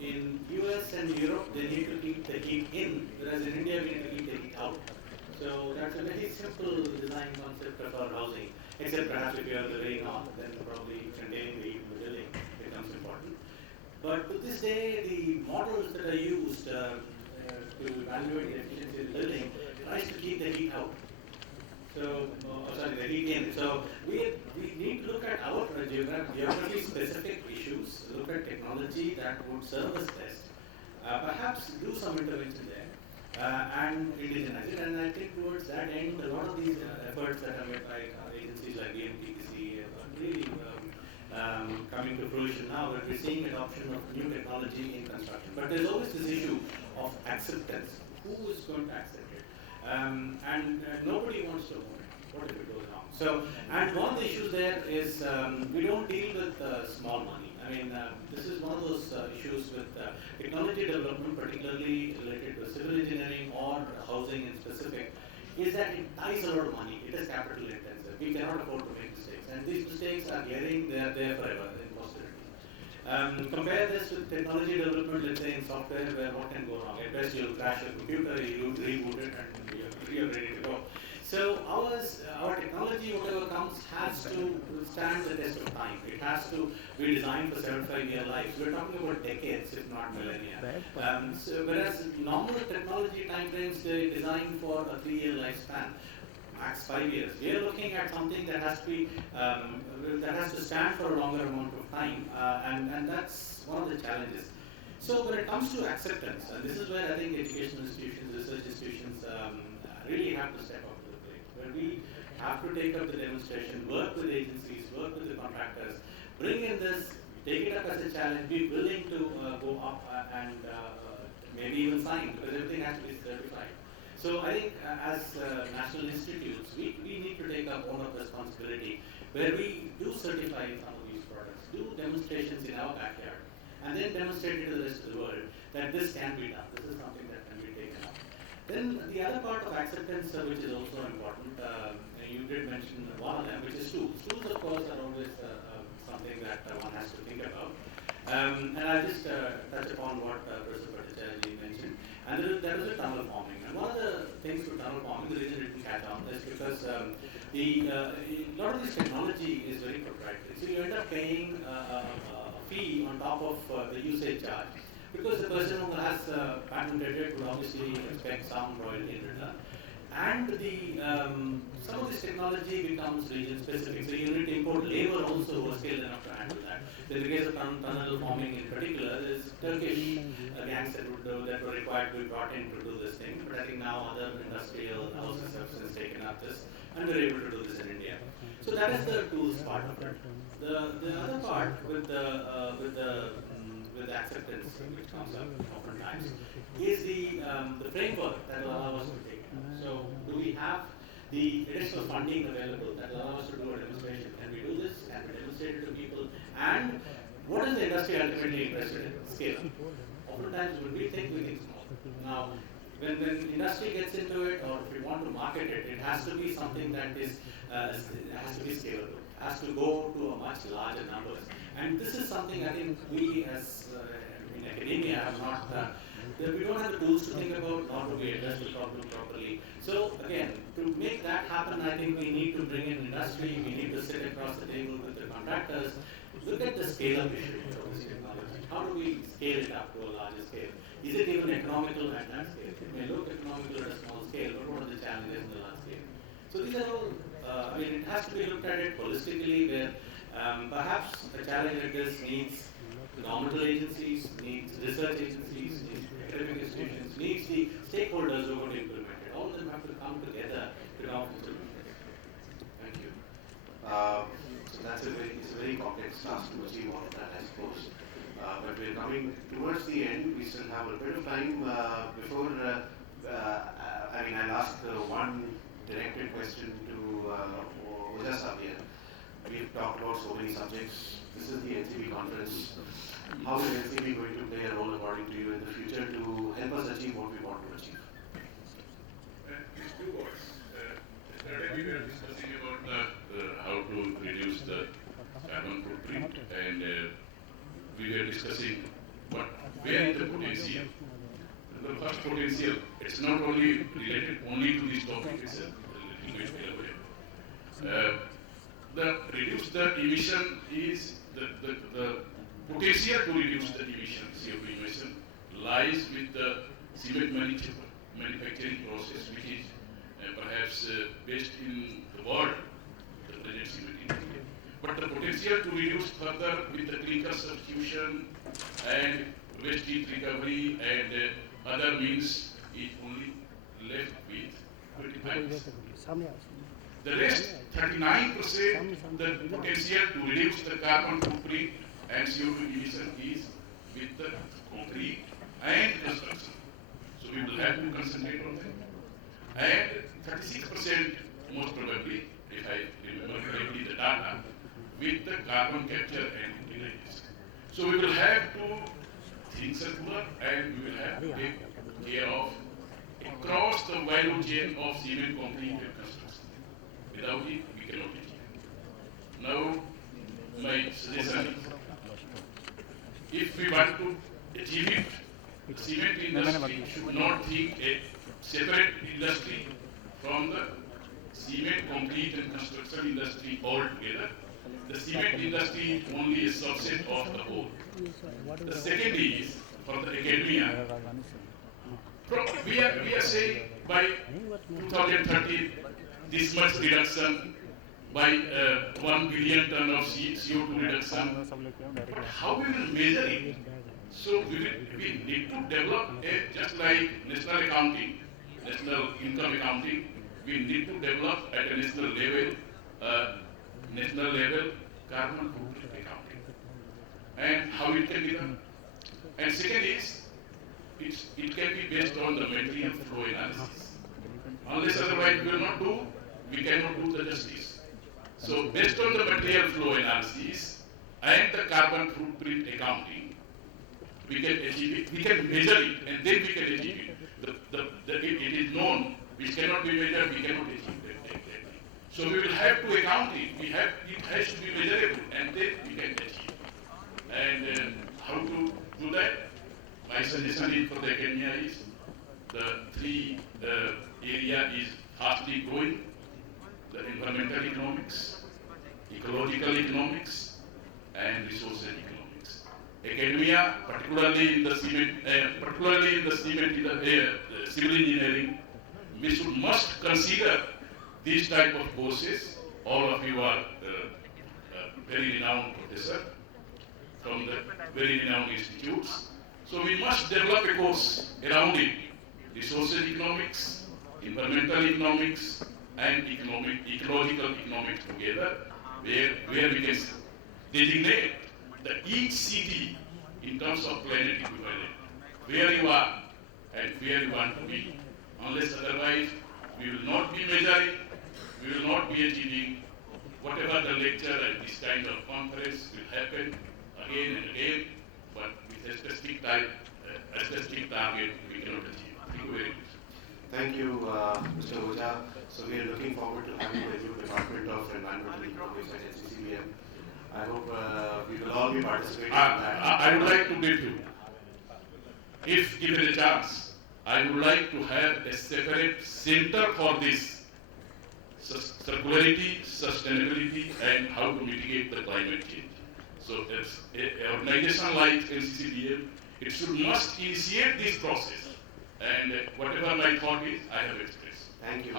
in US and Europe, they need to keep the heat in, whereas in India, we need to keep the heat out. So that's a very simple design concept of our housing, except perhaps if you are living on, then probably containing the heat in the building becomes important. But to this day, the models that are used to evaluate the efficiency of the building tries to keep the heat out. So, the heat in. So we need to look at our geography-specific issues, look at technology that would serve us best, perhaps do some intervention there, and indigenize it. And I think towards that end, a lot of these efforts that are made by agencies like BMTPC are really coming to fruition now, that we're seeing adoption of new technology in construction. But there's always this issue of acceptance. Who is going to accept it? And nobody wants to own it. What if it goes wrong? So, and one of the issues there is we don't deal with small money. I mean, this is one of those issues with technology development, particularly related to civil engineering or housing in specific, is that it ties a lot of money. It is capital intensive. We cannot afford to make mistakes. And these mistakes are glaring, they are there forever in posterity. Compare this with technology development, let's say in software, where what can go wrong? At best, you'll crash your computer, you reboot it, and you're ready to go. So our technology, whatever comes, has to stand the test of time. It has to be designed for 75-year lives. We're talking about decades, if not millennia. So whereas normal technology timeframes, they design for a 3-year lifespan, max 5 years. We are looking at something that has to be that has to stand for a longer amount of time, and that's one of the challenges. So when it comes to acceptance, and this is where I think educational institutions, research institutions really have to step up to the plate, where we have to take up the demonstration, work with agencies, work with the contractors, bring in this, take it up as a challenge, be willing to go up and maybe even sign, because everything has to be certified. So I think as national institutes, we need to take up ownership responsibility, where we do certify some of these products, do demonstrations in our backyard, and then demonstrate it to the rest of the world that this can be done, this is something that can be taken up. Then the other part of acceptance, which is also important, you did mention one of them, which is tools. Tools, of course, are always something that one has to think about. And I'll just touch upon what Professor Bhattacharjee mentioned. And there is a tunnel forming. And one of the things with tunnel forming, the reason it didn't catch on is because a lot of this technology is very proprietary. So you end up paying a fee on top of the usage charge. Because the person who has patented it would obviously expect some royalty in return. And some of this technology becomes region specific. So you need to import labor also who are skilled enough to handle that. So in the case of tunnel forming in particular, there's Turkish gangs that were required to be brought in to do this thing. But I think now other industrial houses have since taken up this, and we're able to do this in India. So that is the tools part of it. The other part with with acceptance, which comes up oftentimes, is the framework that will allow us to take it up. So, do we have the additional funding available that will allow us to do a demonstration? Can we do this? Can we demonstrate it to people? And what is the industry ultimately interested in? Scale. Oftentimes, when we think small. Now, when industry gets into it, or if we want to market it, it has to be something that is has to be scalable. It has to go to a much larger numbers. And this is something I think we as in academia have not done. We don't have the tools to think about, nor do we address the problem properly. So again, to make that happen, I think we need to bring in industry, we need to sit across the table with the contractors, look at the scale of issue of this technology. How do we scale it up to a larger scale? Is it even economical at that scale? It may look economical at a small scale, but what are the challenges in the large scale? So these are all, it has to be looked at it holistically, where perhaps a challenge like this needs governmental agencies, needs research agencies, needs academic institutions, needs the stakeholders who are going to implement it. All of them have to come together to come up with a solution. Thank you. So that's it's a very complex task to achieve all of that, I suppose. But we're coming towards the end. We still have a bit of time before. I'll ask one directed question to Ojha here. We've talked about so many subjects. This is the NCB conference. How is NCB going to play a role, according to you, in the future to help us achieve what we want to achieve? These two words. Yesterday we were discussing about how to reduce the carbon footprint, and we were discussing where is the potential. The first potential, it's not only related only to this topic, it's a little bit elaborate. The reduce the emission is the potential to reduce the emission, CO2 emission, lies with the cement manufacturing process, which is perhaps best in the world, the present cement industry. But the potential to reduce further with the clinker substitution and waste heat recovery and other means is only left with 25%. The rest, 39%, the potential to reduce the carbon footprint and CO2 emission is with the concrete and construction. So we will have to concentrate on that. And 36%, most probably, if I remember correctly the data, with the carbon capture and utilization. So we will have to think circular, and we will have to take care of across the value chain of cement, concrete and construction. Without it, we cannot achieve. Now, my suggestion is, if we want to achieve it, the cement industry should not think a separate industry from the cement, concrete and construction industry altogether. The cement industry is only a subset of the whole. The second is, for the academia, we are saying by 2030, this much reduction by 1 billion ton of CO2 reduction. But how we will measure it? So we need to develop just like national accounting, national income accounting, we need to develop at a national level carbon footprint accounting. And how it can be done? And second is, it can be based on the material flow analysis. Unless otherwise we cannot do the justice. So based on the material flow analysis and the carbon footprint accounting, we can achieve it, we can measure it, and then we can achieve it. It is known, which cannot be measured, we cannot achieve it. So we will have to account it, it has to be measurable, and then we can achieve it. And how to do that? My suggestion for the academia is, the three area is fastly growing: the environmental economics, ecological economics, and resource economics. Academia, particularly in the civil engineering, must consider these type of courses. All of you are very renowned professors from the very renowned institutes. So we must develop a course around it: resources economics, environmental economics, and ecological economics together, where we can designate that each city in terms of planet equivalent, where you are and where you want to be. Unless otherwise, we will not be measuring, we will not be achieving whatever the lecture and this kind of conference will happen again and again, but with a specific time, a specific target we cannot achieve. Thank you very much. Thank you, Mr. Ojha. So we are looking forward to having the new Department of Environmental Economics at NCCBM. I hope we will all be participating in that. I would like to bet you, if given a chance, I would like to have a separate center for this circularity, sustainability, and how to mitigate the climate change. So as an organization like NCCBM, it must initiate this process. And whatever my thought is, I have expressed. Thank you.